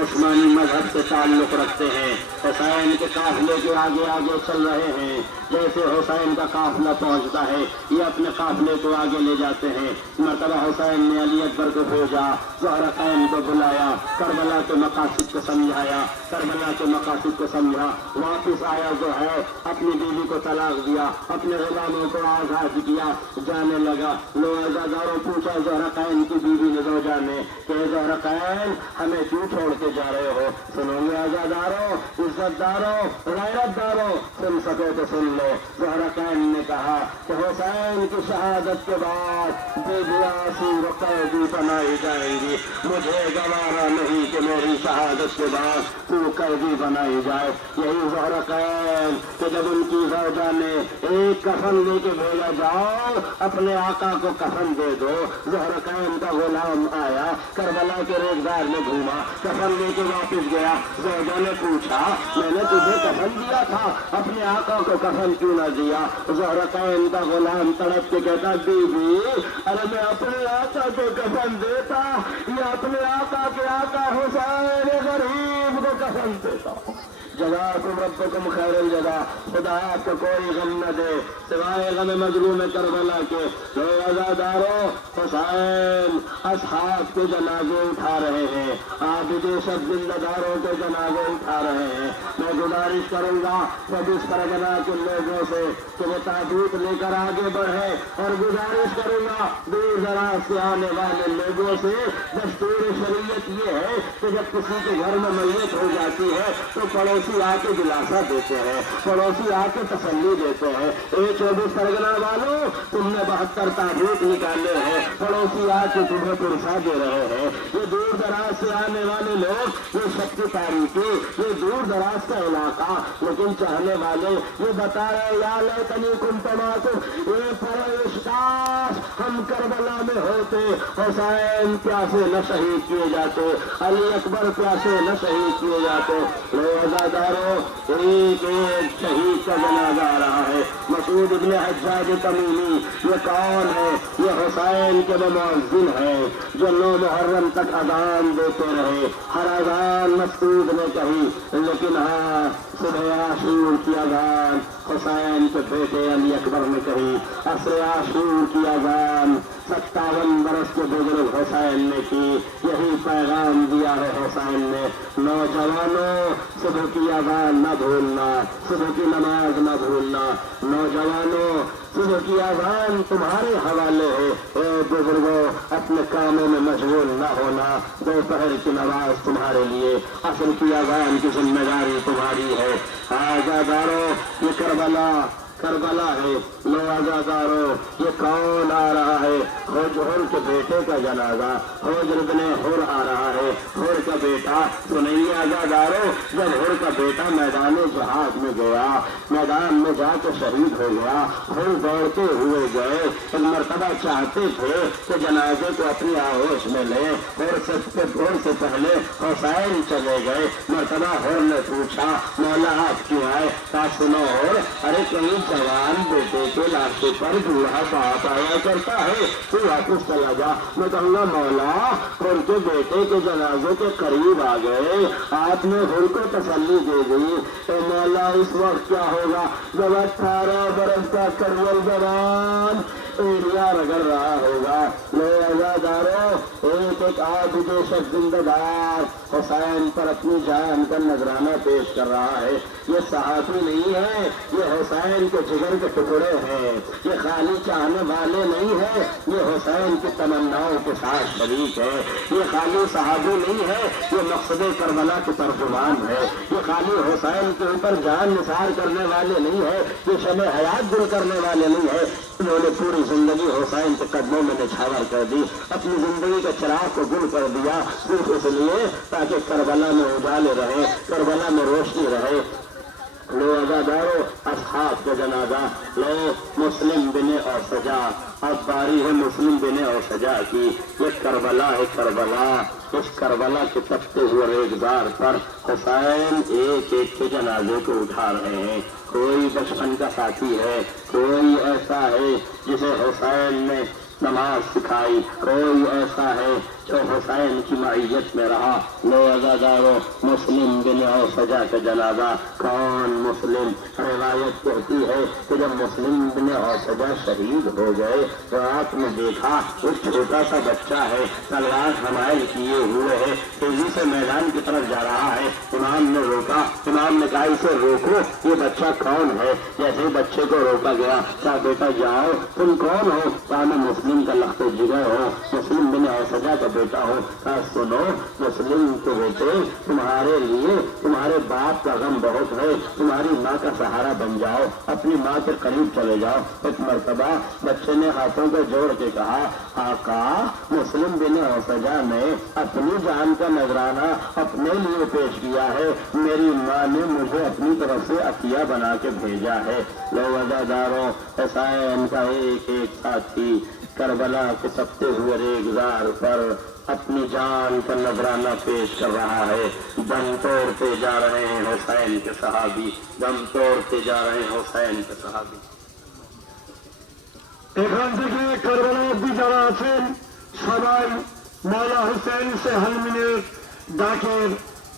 उस्मानी मजहब से ताल्लुक़ रखते हैं। हुसैन के काफिले के आगे आगे चल रहे हैं। जैसे हुसैन का काफिला पहुंचता है, ये अपने काफिले को आगे ले जाते हैं। मर्तबा हुसैन ने अली अकबर को भेजा, ज़ोहरकैन को बुलाया, करबला के मकासिद को समझाया, करबला के मकासिद को समझा, वापस आया जो है अपनी बीवी को तलाक दिया, अपने गुलामों को आज़ाद किया, जाने लगा। लोग अज़ादारों पूछा ज़ोहरकैन की बीवी ने दो जाने कि ज़ोहरकैन हमें क्यों छोड़ के जा रहे हो? सुनोगे आज़ादारों, इज्जतदारों, गैरतदारों, सुन सको तो सुन लो। ज़ोहरकैन ने कहा कि हुसैन की शहादत के बाद बेबिया असीर कैदी बनाई जाएंगी, मुझे गवारा नहीं कि मेरी शहादत के बाद तू कैदी बनाई जाए। यही ज़ोहरकैन कि जब उनकी ज़ौजा ने एक कफन लेके बोला, जाओ अपने आका को कफन दे दो। ज़ोहरकैन का गुलाम आया, करबला के रेगिजार में घूमा, कफन लेके वापस गया। ज़ौजा ने पूछा, मैंने तुझे कफन दिया था, अपने आका को कफन क्यों न दिया? ज़ोहरकैन का गुलाम तड़प के कहता, बीबी, अरे मैं अपने आका को कफन देता या अपने आका के आका हुसैन गरीब को कफन देता? जज़ाकुम रब्बुकुम खैरुल जज़ा। खुदा आपको कोई गम न दे सिवाय गम मजलूम करबला के। तो अज़ादारों, हुसैन असहाब के जनाजे उठा रहे हैं, आबिदे सब जिंदादारों के जनाजे उठा रहे हैं। मैं गुजारिश करूंगा सब इस परगना के लोगों से कि वो ताबूत लेकर आगे बढ़े, और गुजारिश करूंगा दूर दराज से आने वाले लोगों से, दस्तूर शरीयत ये है कि जब किसी के घर में मैयत हो जाती है तो पड़ोसी पड़ोसी आके दिलासा देते हैं, पड़ोसी आके तसल्ली देते हैं। 24 परगना वालों, तुमने 72 ताबूत निकाले हैं, पड़ोसी आके तुम्हें पुरसा दे रहे हैं। ये दूर दराज से आने वाले लोग, ये सबकी तारीफी, ये दूर दराज का इलाका, लेकिन चाहने वाले ये बता रहे या लैतनी कुंतु मातुम, ये फरिश्तास हम करबला में होते, हुसैन प्यासे न शहीद किए जाते, अली अकबर प्यासे न शहीद किए जाते। रोजादारों, एक एक शहीद का जनाजा आ रहा है। मसूद इब्ने हज्जाज तमीमी, ये कौन है? ये हुसैन के मुअज्जिन है जो 9 मुहर्रम तक अजान देते रहे। हर अजान मसूद ने कही, लेकिन हाँ सुबह आशूर की अजान हुसैन के बेटे अली अकबर ने कही, असर आशूर की अजान 57 बरस के बुजुर्ग हुसैन ने की। यही पैगाम दिया है हुसैन ने, नौजवानों सुबह की अजान न भूलना, सुबह की नमाज न भूलना। नौजवानों सुबह की अजान तुम्हारे हवाले है। ए बुजुर्गों, अपने कामों में मशगूल न होना, दोपहर की नमाज तुम्हारे लिए, असर की अजान की जिम्मेदारी तुम्हारी है। आजादारों, ये करबला है। लो आजादारों, ये कौन आ रहा है? हुर के बेटे का जनाजा, हुर इब्ने हुर आ रहा है। हुर का बेटा, सुनिए आजादारों, जब हुर का बेटा मैदान जहाज में गया, मैदान में जाकर शहीद हो गया, हुर दौड़ते हुए गए। एक मरतबा चाहते थे कि जनाजे को अपनी आहोश में ले, हुर से पहले हुसैन चले गए। मरतबा हुर ने पूछा, मौला आप क्यों आए? कहा सुनो हुर, अरे कहीं जवान बेटे के लाशे पर बूढ़ा बाप आया करता है, तू वापस चला जा। मैं कहूँगा मौला, उनके बेटे के जनाजे के करीब आ गए, आपने हुर को तसल्ली दे दी, तो मौला इस वक्त क्या होगा जब 18 बरस का करवल जवान एरिया रगड़ रहा होगा। लो आजादारों, एक आज देशक जिंदाबाद हुसैन पर अपनी जान का नजराना पेश कर रहा है। ये सहाफी नहीं है, ये हुसैन के जिगर के टुकड़े हैं। ये खाली चाहने वाले नहीं है, ये हुसैन की तमन्नाओं के साथ शरीक है। ये खाली सहाबी नहीं है, ये मकसद करबला के तर्जुमान है। ये खाली हुसैन के ऊपर जान निसार करने वाले नहीं है, ये शब हयात गुल करने वाले नहीं है। उन्होंने पूरी जिंदगी हुसैन के कदमों में निछावर कर दी, अपनी जिंदगी के चिराग को गुल कर दिया, सिर्फ इसलिए ताकि करबला में उजाले रहे, करबला में रोशनी रहे। लो आजादारों, असहाब का जनाजा, लो मुस्लिम बिने और सजा। अब बारी है मुस्लिम बिने और सजा की। ये करबला है, करबला। इस करबला के तपते हुए रेगजार पर हुसैन एक एक के जनाजे को उठा रहे हैं। कोई बचपन का साथी है, कोई ऐसा है जिसे हुसैन ने नमाज सिखाई, कोई ऐसा है जो हुसैन की मईयत में रहा। लो आजादारों, मुस्लिम बिन और सजा का जनाजा। कौन मुस्लिम? रिवायत कहती है कि जब मुस्लिम बिन और सजा शहीद हो गए तो आपने देखा एक छोटा सा बच्चा है, तलवार हमायल किए हुए है, तेजी से मैदान की तरफ जा रहा है। इमाम ने रोका, इमाम ने कहा इसे रोको, ये बच्चा कौन है? जैसे बच्चे को रोका गया, क्या बेटा जाओ, तुम कौन हो? कहा मैं मुस्लिम का लख्ते जिगर हो, मुस्लिम बिन और सजा का बेटा हो। कहा सुनो मुस्लिम के बेटे, तुम्हारे लिए तुम्हारे बाप का गम बहुत है, तुम्हारी माँ का सहारा बन जाओ, अपनी माँ के करीब चले जाओ। एक मरतबा बच्चे ने हाथों को जोड़ के कहा, आका मुस्लिम बिन और सजा ने अपनी जान का नजराना अपने लिए पेश किया है, मेरी माँ ने मुझे अपनी तरफ से अतिया बना के भेजा है। लो वजादारों, हुसैन का एक एक साथी करबला के तपते हुए रेगजार पर अपनी जान का नजराना पेश कर रहा है। दम तोड़ते जा रहे हैं हुसैन के सहाबी, दम तोड़ते जा रहे हैं हुसैन के सहाबी। এখান থেকে কারবালা অব্দি যারা আছেন সবাই মওলা হুসেন সে হালমিনের ডাকের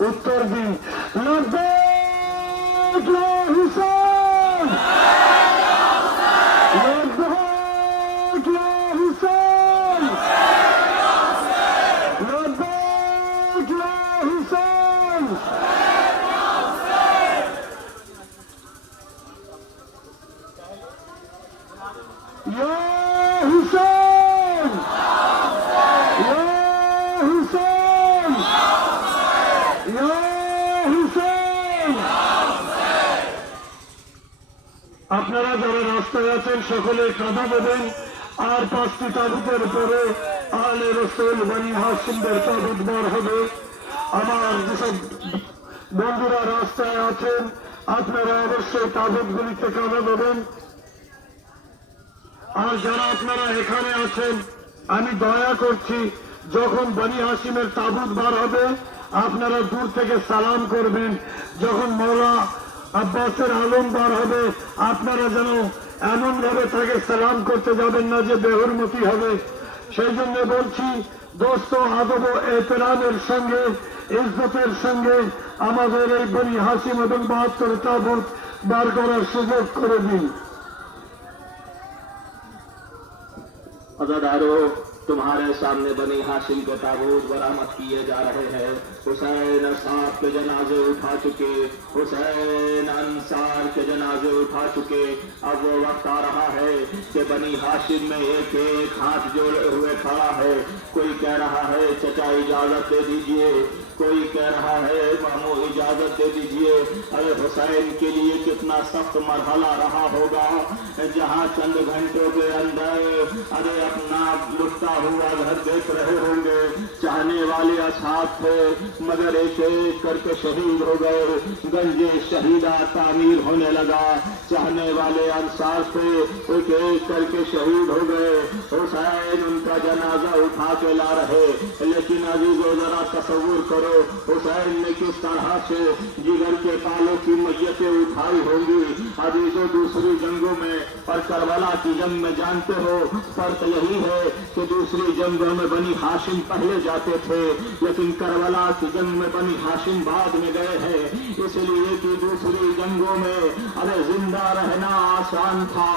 উত্তর দিন, লব্বাইক ইয়া হুসেন, লব্বাইক ইয়া হুসেন, লব্বাইক ইয়া Hussain. Ya Hussein! Ya Hussein! Ya Hussein! রাস্তায় আছেন সকলে কাঁধা দেবেন। আর 5টি তাবুতের উপরে আলে রসুল বনি হাশিমদের তাবুত বার হবে। আমার যেসব বন্ধুরা রাস্তায় আছেন আপনারা অবশ্যই তাবুতগুলিতে কাঁধা দেবেন। আর যারা আপনারা এখানে আছেন আমি দয়া করছি, যখন বনি হাশিমের তাবুত বার হবে আপনারা দূর থেকে সালাম করবেন। যখন মৌলা আব্বাসের আলম বার হবে আপনারা যেন এমন ভাবে তাকে সালাম করতে যাবেন না যে বেহুরমতি হবে। সেই জন্য বলছি দোস্ত আদব ও এহতেরামের সঙ্গে ইজ্জতের সঙ্গে আমাদের এই বনি হাশিম এবং 72 তাবুত বার করার সুযোগ করে দিন। अज़ादारों, तुम्हारे सामने बनी हाशिम के ताबूत बरामद किए जा रहे हैं। हुसैन साहब के जनाजे उठा चुके, हुसैन अंसार के जनाजे उठा चुके। अब वो वक्त आ रहा है कि बनी हाशिम में एक एक हाथ जोड़े हुए खड़ा है। कोई कह रहा है चचा इजाजत दे दीजिए, कोई कह रहा है मामू इजाजत दे दीजिए। अरे हुसैन के लिए कितना सख्त मरहला रहा होगा, जहाँ चंद घंटों के अंदर अरे अपना लुटता हुआ घर देख रहे होंगे। चाहने वाले असहाब थे मगर एक एक करके शहीद हो गए। गंजे शहीदा तामीर होने लगा। चाहने वाले अंसार थे एक एक करके शहीद हो गए। हुसैन उनका जनाजा उठा के ला रहे। लेकिन अजीजों जरा तसव्वुर करो हुसैन ने किस तरह से जिगर के तालों की मैयतें उठाई होंगी। अजीजों दूसरी जंगों में और करबला की जंग में जानते हो फर्क यही है कि दूसरी जंगों में बनी हाशिम पहले जाते थे, लेकिन करबला की जंग में बनी हाशिम बाद में गए हैं। इसलिए कि दूसरी जंगों में अरे जिंदा रहना आसान था,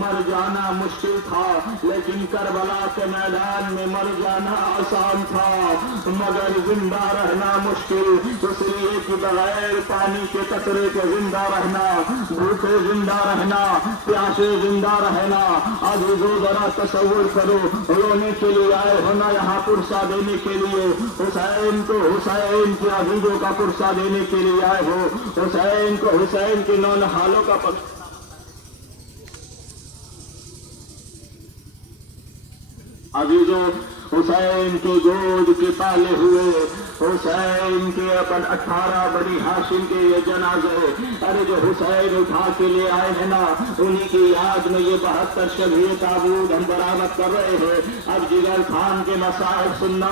मर जाना मुश्किल था, लेकिन करबला के मैदान में मर जाना आसान था मगर जिंदा रहना मुश्किल। इसलिए कि बगैर पानी के कतरे के जिंदा रहना, भूखे जिंदा रहना, प्यासे जिंदा रहना। अजीजों जरा तसव्वुर करो, रोने के लिए आए हो ना यहाँ पुरसा देने के लिए। हुसैन को हुसैन के अजीजों का पुरसा देने के लिए आए हो। हुसैन को हुसैन के नौनहालों का अजीजों हुसैन के गोद के पाले हुए हुसैन के अपन 18 बनी हाशिम के ये जनाजे अरे जो हुसैन उठा के ले आए हैं ना, उन्हीं की याद में ये 72 शबीह ताबूत हम बरामद कर रहे हैं। अब जिगर खान के मसाइब सुनना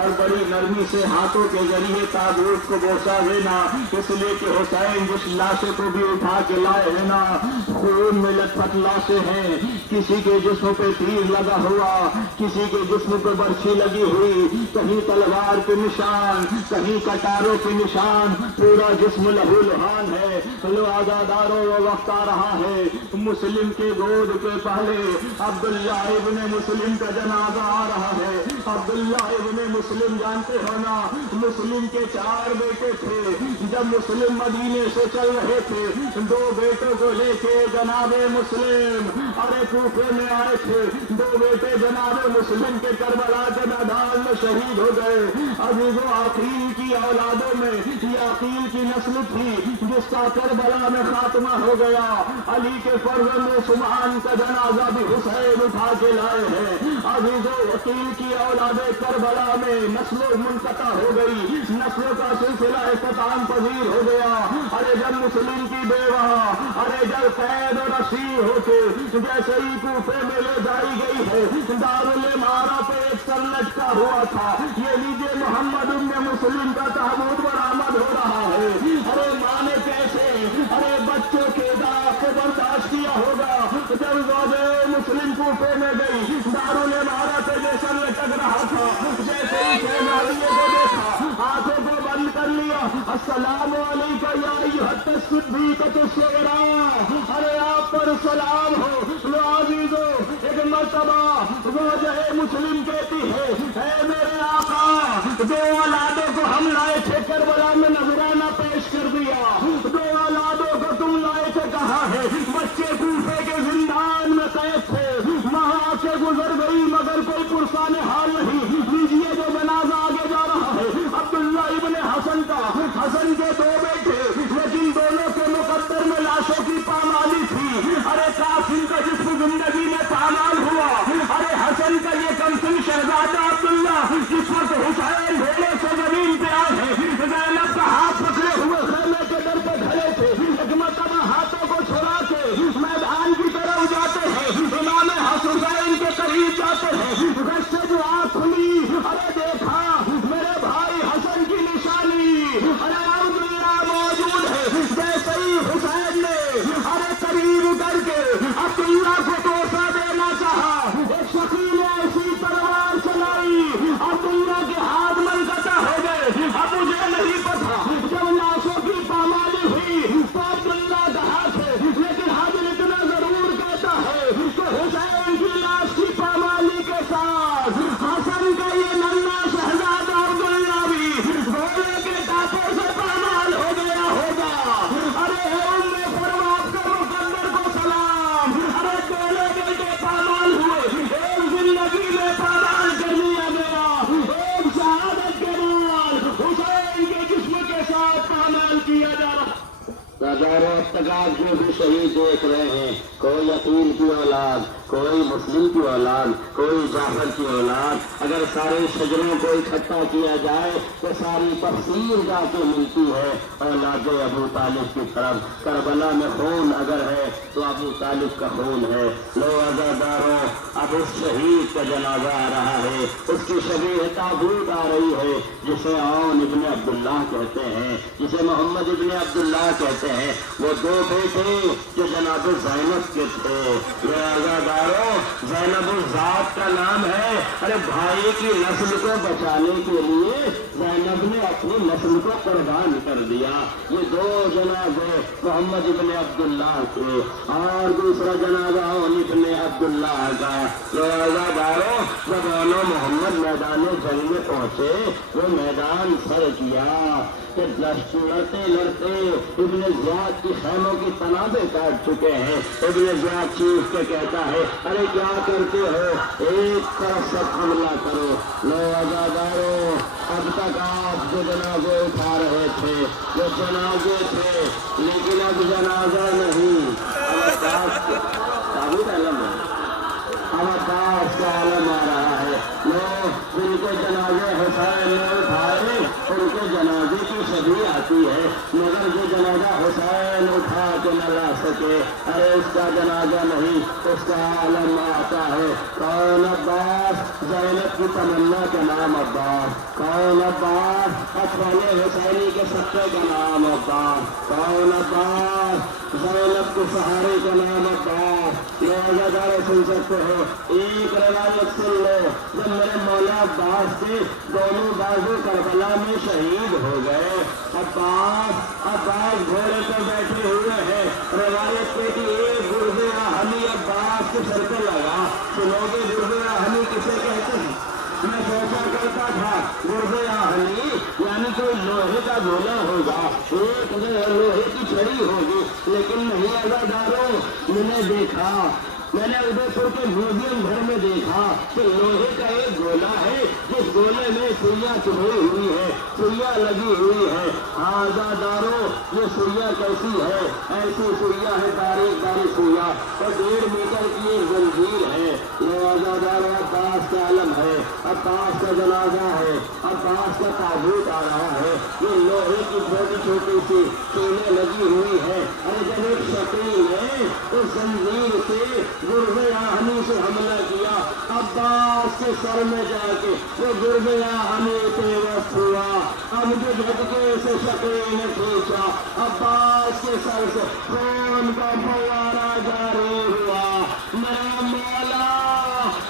और बड़ी नरमी से हाथों के जरिए ताबूत को बोसा देना, इसलिए कि हुसैन जिस लाशों को भी उठा के लाए हैं ना, खून में लथपथ लाशें हैं। किसी के जिस्म पे तीर लगा हुआ, किसी के जिस्म पे बर्छी लगी हुई, कहीं तलवार के निशान, कहीं कटारों के निशान, पूरा जिस्म लहू लुहान है। लो आजादारों वो वक्त आ रहा है मुस्लिम के गोद के पहले अब्दुल्ला इब्ने मुस्लिम का जनाजा आ रहा है। अब्दुल्ला इब्ने मुस्लिम जानते हो ना, मुस्लिम के 4 बेटे थे। जब मुस्लिम मदीने से चल रहे थे 2 बेटों को लेके जनाबे मुस्लिम अरे कूफे में आए थे। 2 बेटे जनाबे मुस्लिम के करबला के मैदान में शहीद हो गए। अभी वो अकील की औलादों में ये अकील की नस्ल थी जिसका करबला में खात्मा हो गया। अली के फर्जंद उस्मान का जनाजा भी हुसैन उठा के लाए हैं। अभी जो अकील की औलादे करबला में नस्लों मुनक़ता हो गई, नस्लों का सिलसिला इख्तिताम पजीर हो गया। अरे जब मुस्लिम की बेवा अरे जब कैद और असीर होके जैसे ही कूफे में ले जाई गई है, दारुल इमारा पे एक सर लटका हुआ था। ये लीजिए मोहम्मद उम्मे मुस्लिम का ताबूत बरामद हो रहा है। अरे माने कैसे अरे बच्चों के दाग को बर्दाश्त किया होगा जब ज़ौजे मुस्लिम कूफे में गई, दारुल इमारा पे जैसा लटक रहा था, जैसे ही शहनाइयों को देखा आंखों को बंद कर लिया। अस्सलामु अलैका या अय्युहत सिद्दीक़तु सग़रा, अरे आप पर सलाम हो। लो अज़ीज़ों एक मर्तबा ज़ौजे मुस्लिम कहती है ऐ मेरे आका, 2 औलादों को हम लाए थे करबला में नजराना पेश कर दिया। 2 औलादों को तुम लाए थे कहा है, बच्चे कूफे के जिंदान में कैद थे, वहां से गुजर गई मगर कोई पुरसाने हाल नहीं। लीजिए जो जनाजा आगे जा रहा है अब्दुल्ला इब्ने हसन का। हसन के 2 बेटे लेकिन दोनों के मुकद्दर में लाशों की पामाली थी। अरे कासिम का औलाद में भी शहीद देख रहे हैं, कोई अकील की औलाद, कोई मुस्लिम की औलाद, कोई जाफर की औलाद। अगर सारे शजरों को इकट्ठा किया जाए तो सारी तफसीर जाके मिलती है औलाद अबू तालिब की तरफ। करबला में खून अगर है तो अबू तालिब का खून है। लो अज़ादारों, अब उस शहीद का जनाजा आ रहा है, उसकी शबीह ताबूत आ रही है, जिसे औन इब्न अब्दुल्लाह कहते हैं, जिसे मोहम्मद इब्न अब्दुल्लाह कहते हैं। वो दो बेटे जो जनाब ज़ैनब के थे। ये अज़ादारों, ज़ैनब ज़ात का नाम है। अरे भाई की नस्ल को बचाने के लिए ज़ैनब ने अपनी नस्ल को कुर्बान कर दिया। ये दो जनाजे मोहम्मद इब्न अब्दुल्लाह के, और दूसरा जनाजा इब्न अब्दुल्लाह का। अज़ादारों, जब दोनों मोहम्मद मैदान जंग में पहुंचे, वो मैदान सर किया कि लड़ते लड़ते इब्न ज़ियाद की खैमों की तनाबे काट चुके हैं। इब्न ज़ियाद चीख के कहता है, अरे क्या करते हो, एक तरफ से हमला करो। लो अज़ादारों, अब तक आप जो जनाजे उठा रहे थे वो जनाजे थे, लेकिन अब जनाजा नहीं, ताबूत आलम है, अब अब्बास का आलम आ रहा है। लो, जिनको जनाजे हुसैन ने उठाए उनके जनाजे की शबी आती है, मगर जो जनाजा हुसैन उठा के न ला सके, अरे उसका जनाजा नहीं, उसका आलम आता है। कौन अब्बास? ज़ैनब की तमन्ना का नाम अब्बास। कौन अब्बास? अतवाले हुसैनी के सत्ते का नाम अब्बास। कौन अब्बास? ज़ैनब के सहारे का नाम अब्बास। ये अज़ादार सुन सकते हो, एक रवायत सुन लो, जब मेरे मौला अब्बास के दोनों बाजू करबला में शहीद हो गए। अब्बास घोड़े पर बैठे हुए हैं। रवायत के कि एक गुर्बे आहमी अब्बास के सर पर लगा। सुनोगे गुर्बे आहमी किसे कहते हैं? मैं सोचा करता था गुर्बे आहमी यानी कोई लोहे का गोला होगा, एक लोहे की छड़ी होगी, लेकिन नहीं अज़ादारों, मैंने देखा, मैंने उदयपुर के म्यूजियम घर में देखा कि लोहे का एक गोला है, जिस गोले में सुइया चुभी हुई है, सुइया लगी हुई है। आज़ादारों, ये सुइया कैसी है? ऐसी सुइया है, बारीक बारीक सुइया, और 1.5 मीटर की एक जंजीर है। ये आज़ादारों, अब्बास का आलम है, अब्बास का जनाजा है, अब्बास का ताबूत आ रहा है। ये लोहे की छोटी छोटी सी चीनें लगी हुई है। अरे जब एक शकील ने उस जंजीर से गुर्बे आहमी से हमला किया, अब्बास के सर में जाके वो गुर्बे आहमी बेवस हुआ। अब जो झटके से शकील ने खींचा, अब्बास के सर से खून का फव्वारा जारी हुआ। मेरा मौला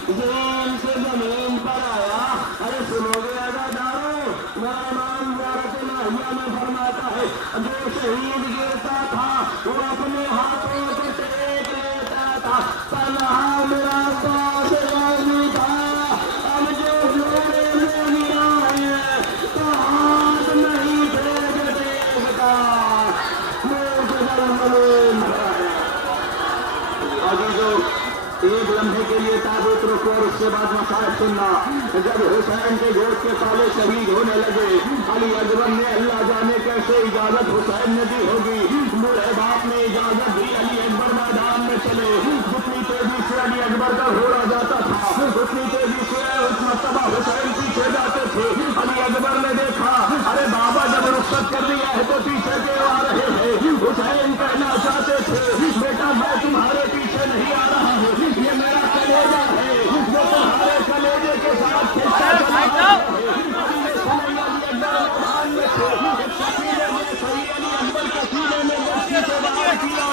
ज़मीन से जमीन पर आया। अरे सुनोगे अज़ादारों, मेरा इमाम ज़ारत नाहिया में फरमाता है, जो शहीद गिरता था वो अपने हाथों को टेक लेता था, तन्हा मेरा अब्बास गाज़ी था। अब जो जोड़े में गिरा है तो हाथ नहीं फेंक देखता, मुँह से जमीन भरा है। अभी जो एक लम्हे के लिए ताबूत रुको और उसके बाद मसाला सुनना। जब हुसैन के गोद के ताले शहीद होने लगे, अली अकबर ने अल्लाह जाने कैसे इजाजत हुसैन ने दी होगी, बूढ़े बाप ने इजाजत दी, अली अकबर मैदान में चले। जितनी तेजी से अली अकबर का घोड़ा जाता था, उतनी तेजी से उस मर्तबा हुसैन पीछे जाते थे। अली अकबर ने देखा, अरे बाबा जब रुखसत कर दिया है तो पीछे क्यों आ रहे हैं? हुसैन कहना चाहते थे, बेटा मैं तुम्हारे पीछे नहीं आ रहा हूँ, ये मेरा कलेजा है जो तुम्हारे कलेजे के साथ खिंचा चला है। किया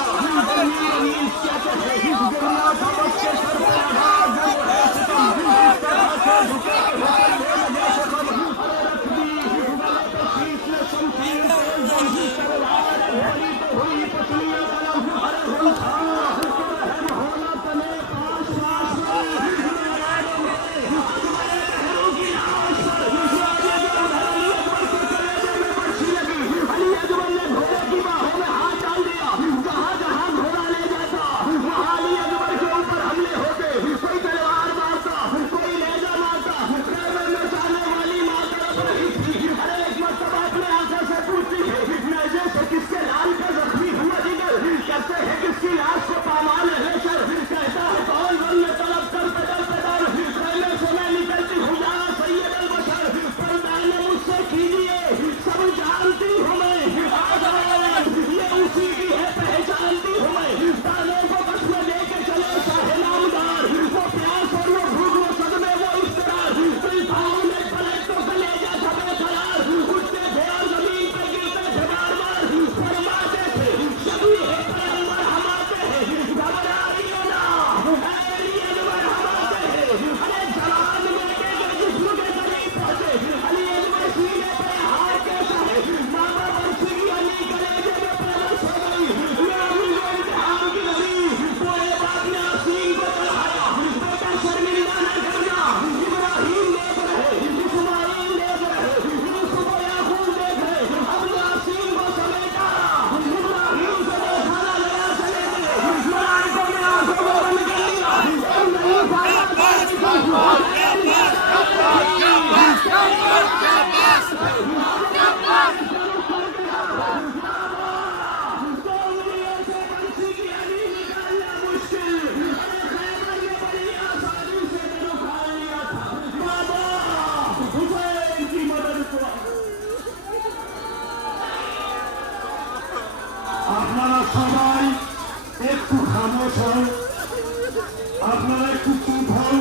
আপনারা একটু চুপ হন।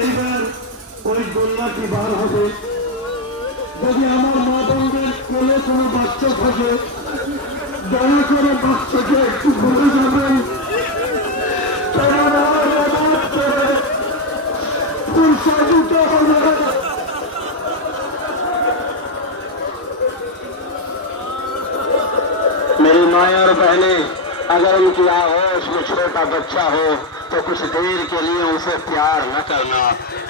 এইবার ওই গোল্লাটি বার হবে। যদি আমার মা বোনদের কোলে কোনো বাচ্চা থাকে, দয়া করে বাচ্চাকে একটু ভুলে যাবেন। मेरी माएँ और बहनें, अगर उनकी आगोश में छोटा बच्चा हो तो कुछ देर के लिए उसे प्यार न करना,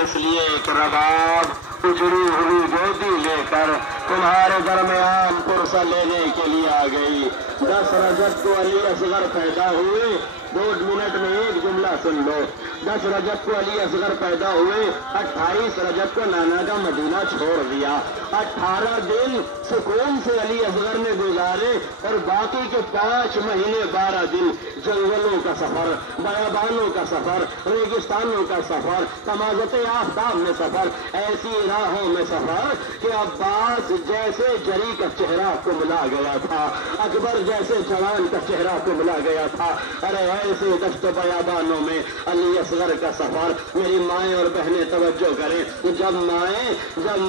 इसलिए एक रबाब उजड़ी हुई गोदी लेकर तुम्हारे दरमियान पुरसा लेने के लिए आ गई। 10 रजब को अली असगर पैदा हुए। 2 मिनट में एक जुमला सुन लो। 10 रजब को अली असगर पैदा हुए, 28 रजब को नाना का मदीना छोड़ दिया। 18 दिन सुकून से अली असगर ने गुजारे और बाकी के 5 महीने 12 दिन जंगलों का सफर, बयाबानों का सफर, रेगिस्तानों का सफर, तमाज़त आफताब में सफर, ऐसी राहों में सफर कि अब्बास जैसे जरी का चेहरा कुमला गया था, अकबर जैसे जवान का चेहरा कुमला गया था। अरे ऐसे दश्त बयाबानों में अली असगर का सफर। मेरी माएँ और बहनें तवज्जो करें। जब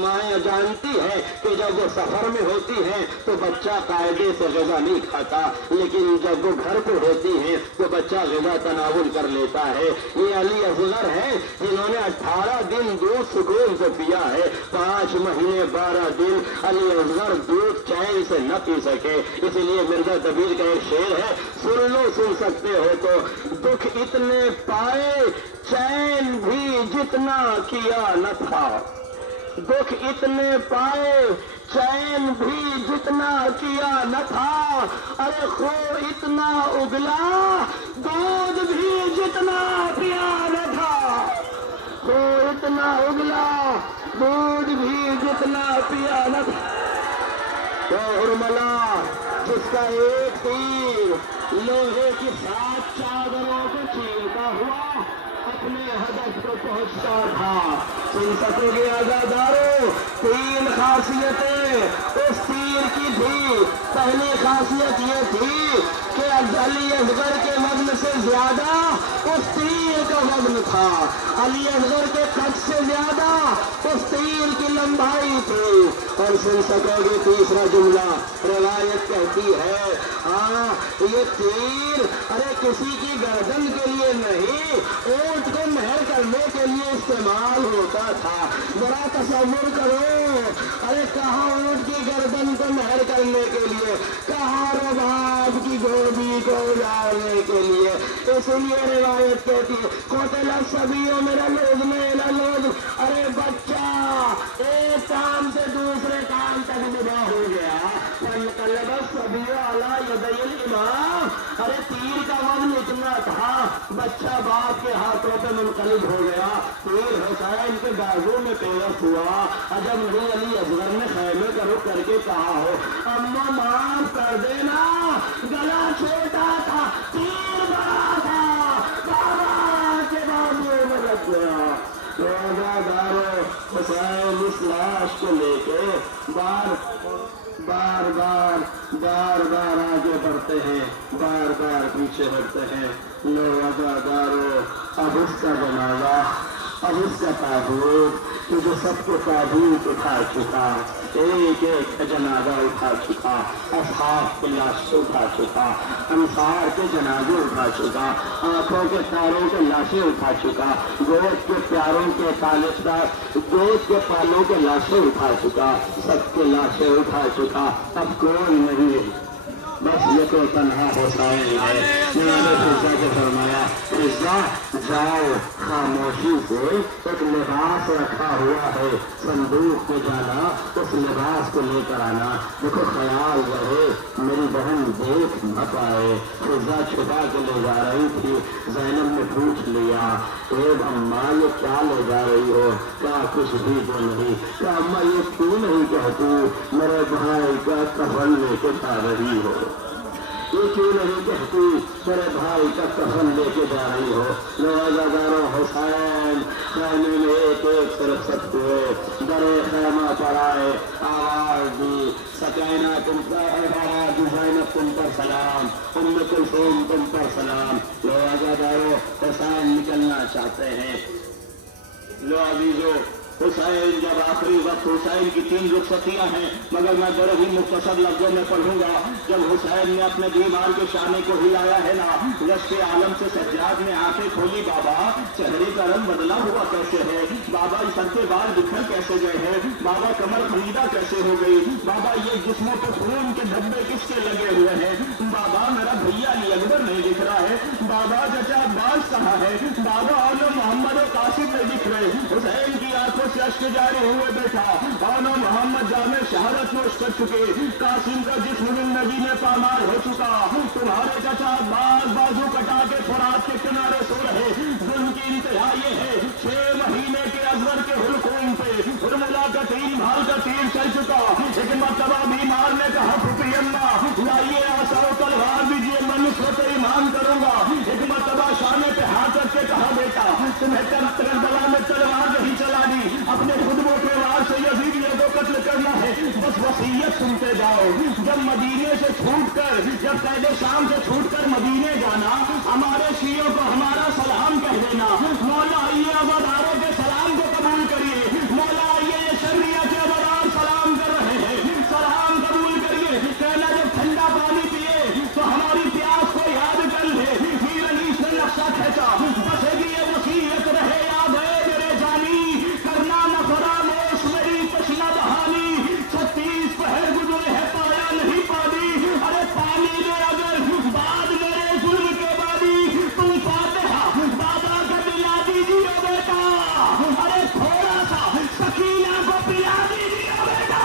माएँ जानती है कि जब वो सफर में होती हैं तो बच्चा कायदे से ग़िज़ा नहीं खाता, लेकिन जब वो घर पे होती हैं तो बच्चा ग़िज़ा तनावुल कर लेता है। ये अली असगर है जिन्होंने 18 दिन दूध सुकून से पिया है। 5 महीने 12 दिन अली असगर दूध चैन से न पी सके। इसलिए मिर्जा दबीर का एक शेर है, सुन लो सुन सकते हो तो। दुख इतने पाए चैन भी जितना किया न था, दुख इतने पाए चैन भी जितना किया न था। अरे खो इतना उगला दूध भी जितना पिया न था, खो इतना उगला दूध भी जितना पिया न था। तो हुरमला जिसका एक तीर लोहे की 7 चादरों को चीरता हुआ अपने हदफ को पहुंचता था। सुन सकोगे आजादारों, 3 खासियतें उस तीर की थी। पहली खासियत ये थी कि अली असगर के वजन से ज्यादा उस तीर का वजन था, अली असगर के कद से ज्यादा उस तीर की लंबाई थी। और सुन सकोगे तीसरा जुमला, रिवायत कहती है हाँ ये तीर अरे किसी की गर्दन के लिए नहीं, ऊंट को महर करने के लिए इस्तेमाल होता था। बड़ा तसव्वुर करो, अरे कहाँ ऊंट की गर्दन को महर करने के लिए, कहाँ रबाब की गोदी को उजाड़ने के लिए। इसलिए रिवायत कहती है कोतला सबियों मेरा लोग मेरा लोग, अरे बच्चा एक काम से दूसरे काम तक विदा हो गया। अरे तीर का वजन इतना था, बच्चा बाप के हाथों पे मुनकलिब हो गया। तीर हुसैन के बाजू में पेश हुआ। अजब नहीं अली असगर ने खैमे का रुख करके कहा हो अम्मा माफ कर देना, गला छोटा था तीर बड़ा था, बाबा के बाजू में लग गया। रोजादारों हुसैन इस लाश को लेके बार बार आगे बढ़ते हैं, बार पीछे हटते हैं। लो वफादारों, अब उसका जनाजा, अब उसका ताबूत जो सबको ताबूत उठा चुका, एक जनाजा उठा चुका, असहाब के लाशें उठा चुका, अंसार के जनाजे उठा चुका, आंखों के तारों के लाशें उठा चुका, गोद के प्यारों के तालिस्तार, गोद के पालों के लाशें उठा चुका, सबके लाशें उठा चुका। अब कोई नहीं है, बस ये तो तन्हा हुसैन है। मैंने फिजा को फरमाया फिजा जाओ, खामोशी से एक लिबास रखा हुआ है, संदूक में जाना उस लिबास को लेकर आना। देखो ख्याल रहे मेरी बहन देख न पाए। फिजा छुपा के ले जा रही थी, ज़ैनब ने पूछ लिया ए अम्मा ये क्या ले जा रही हो? क्या कुछ भी तो नहीं। क्या अम्मा ये क्यों नहीं कहती मेरे भाई का कफन लेके जा रही हो? ये क्यों नहीं कहती मेरे भाई का कफन लेके जा रही हो? नवाजादारों हुसैन खैमे में एक तरफ सब हुए, दरे खैमा पर आए, आवाज दी सकायना तुम तुम पर सलाम, उम्मे कुलसूम तुम पर सलाम। लो आजादारो, हुसैन निकलना चाहते हैं। लो अजीजो, हुसैन जब आखिरी वक्त, हुसैन की 3 रुखसतियां हैं, मगर मैं बड़े ही मुख्तसर लफ्जों में पढ़ूंगा। जब हुसैन ने अपने दीवार के शाने को हिलाया है ना, रश्के आलम से सज्जाद ने आंखें खोली, बाबा चेहरे का रंग बदला हुआ कैसे है, बाबा सर के बाल बिखर कैसे गए हैं, बाबा कमर खरीदा कैसे हो गई, बाबा ये जिस्मों पर खून के धब्बे किसके लगे हुए हैं, बाबा मेरा भैया अली अकबर नहीं दिख रहा है, बाबा चचा अब्बास कहाँ है, बाबा आलम मोहम्मद कासिम नहीं दिख रहे। हुसैन की आंखों से अश्क जारी हुए बेटा, आलम मोहम्मद जामे शहादत नोश कर चुके, कासिम का जिस्म नबी में पामाल हो चुका, तुम्हारे चचा अब्बास बाजू कटा के फुरात के किनारे सो रहे। जुल्म की इंतहा ये है, 6 महीने के अजगर के हुलकूम पे हुरमुला का 3 भाल का तीर चल चुका। एक मरतबा बीमार ने कहा, फुफी अम्मा लाइए आसाओ तलवार दीजिए, मैं नुसरत ईमान करूंगा। एक मरतबा शाने पे हाथ रख के कहा, बेटा तुम्हें करबला में तलवार नहीं चलानी, अपने खुदबों के वार से यजीदियों को कत्ल करना है, बस वसीयत सुनते जाओ। जब मदीने से छूटकर, जब कैदे शाम से छूटकर मदीने जाना, हमारे शियों को हमारा सलाम कह देना। मौला आइए अवधारों के सलाम को कबूल करिए, मौला आइए शर्रिया के अवधार सलाम कर रहे हैं, सलाम कबूल करिए। कहना जब ठंडा पानी पिए तो हमारी प्यास को याद कर ले, मीर अली से नक्शा खेचा, बसेगी ये वसीयत रहे याद है मेरे जानी, करना न फरामोश मेरी तशना बहानी, 36 पहर गुजरे है पाया नहीं पानी, अरे पानी दे अगर बाद मेरे जुल्म के बारी, तुम फातिहा बाबा का दिला दीजिए बेटा, अरे थोड़ा सा सकीना को पिला दीजिए बेटा।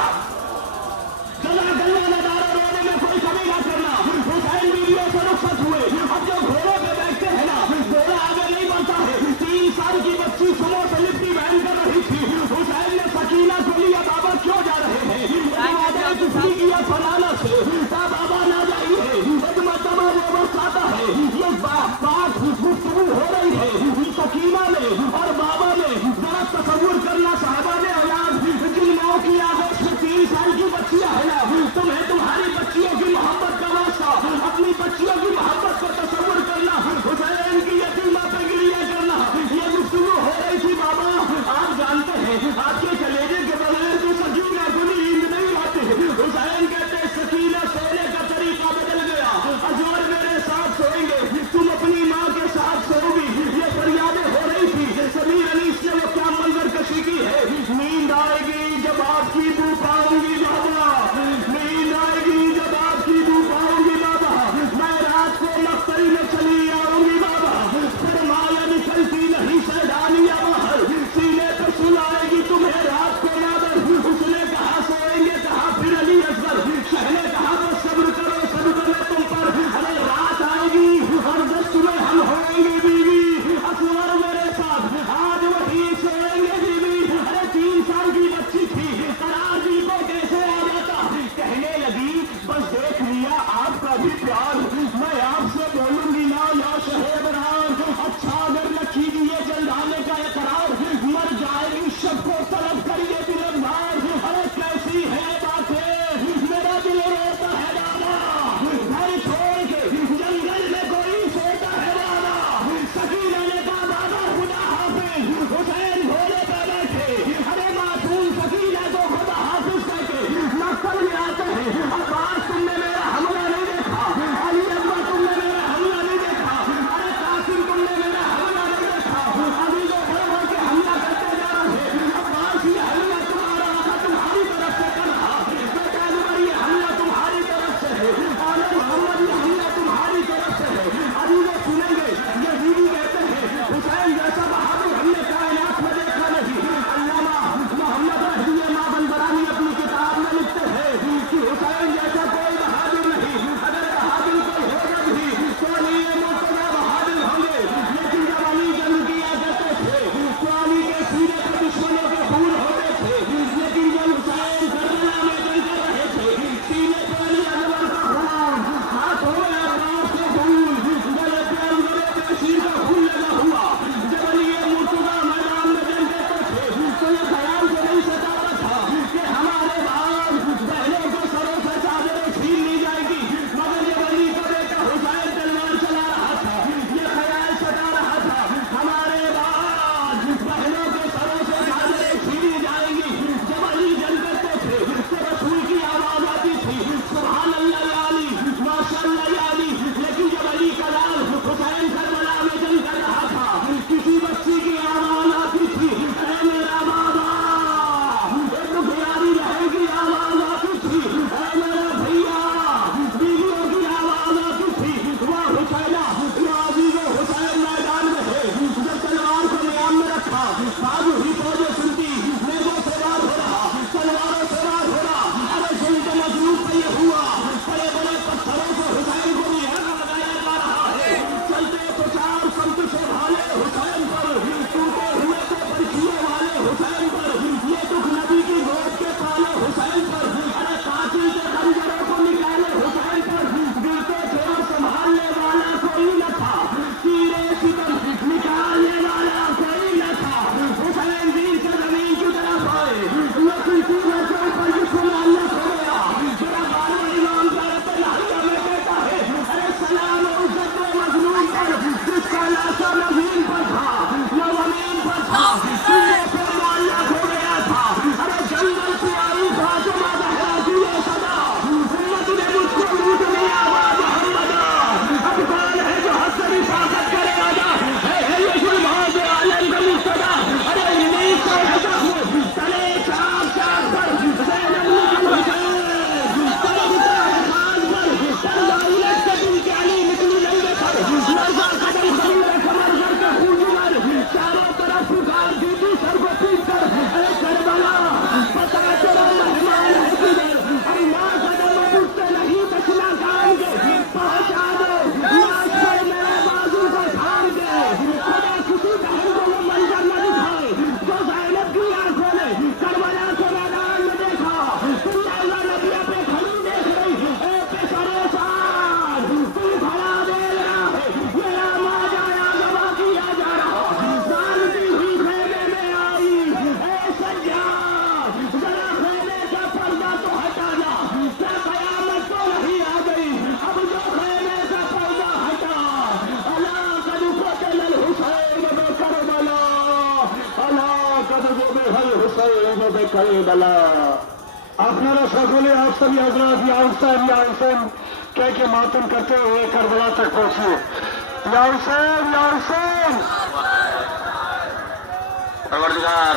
गला गला नजारा रोने में कोई कमी ना करना। हुसैन बीवियों से रुखसत हुए, अब जो घोड़ों पे बैठते हैं ना, घोड़ा आगे नहीं बढ़ता है। 3 साल की बच्ची सुनो से लिपटी बहन कर रही थी, हुसैन ने सकीना को लिया, बाबा क्यों जा रहे हैं, किसी किया फलाना से, बाबा ना जाइए। एक मरतबा वो वक्त आता है, ये बात गुफ्तगू हो रही है सकीना में और बाबा में, जरा तसव्वुर करना साहबा ने औलाद जिन माओ की आगोश में 3 साल की बच्चियां है ना, तुम्हें तुम्हारी बच्चियों की मोहब्बत का वास्ता, अपनी बच्चियों की मोहब्बत को तसव्वुर करना, हुसैन की यतीमा पे गिरिया करना, ये गुफ्तगू हो रही थी। बाबा आप जानते हैं आपके कलेजे के बगैर तो सकीना को नींद नहीं आती। हुसैन कहते सकीना सोने का तरीका बदल गया, अजवर मेरे साथ सोएंगे, तुम अपनी माँ के साथ सोओगी। ये फरियादें हो रही थी, समीर अली से वो क्या मंजर कशी की আল্লাহ কদবে ভাই হুসাইন বে কারবালা। আপনারা সকলে आप सभी हजरात या हुसैन कह के मातम करते हुए करबला तक पहुंचे। या हुसैन, या हुसैन। परवरदिगार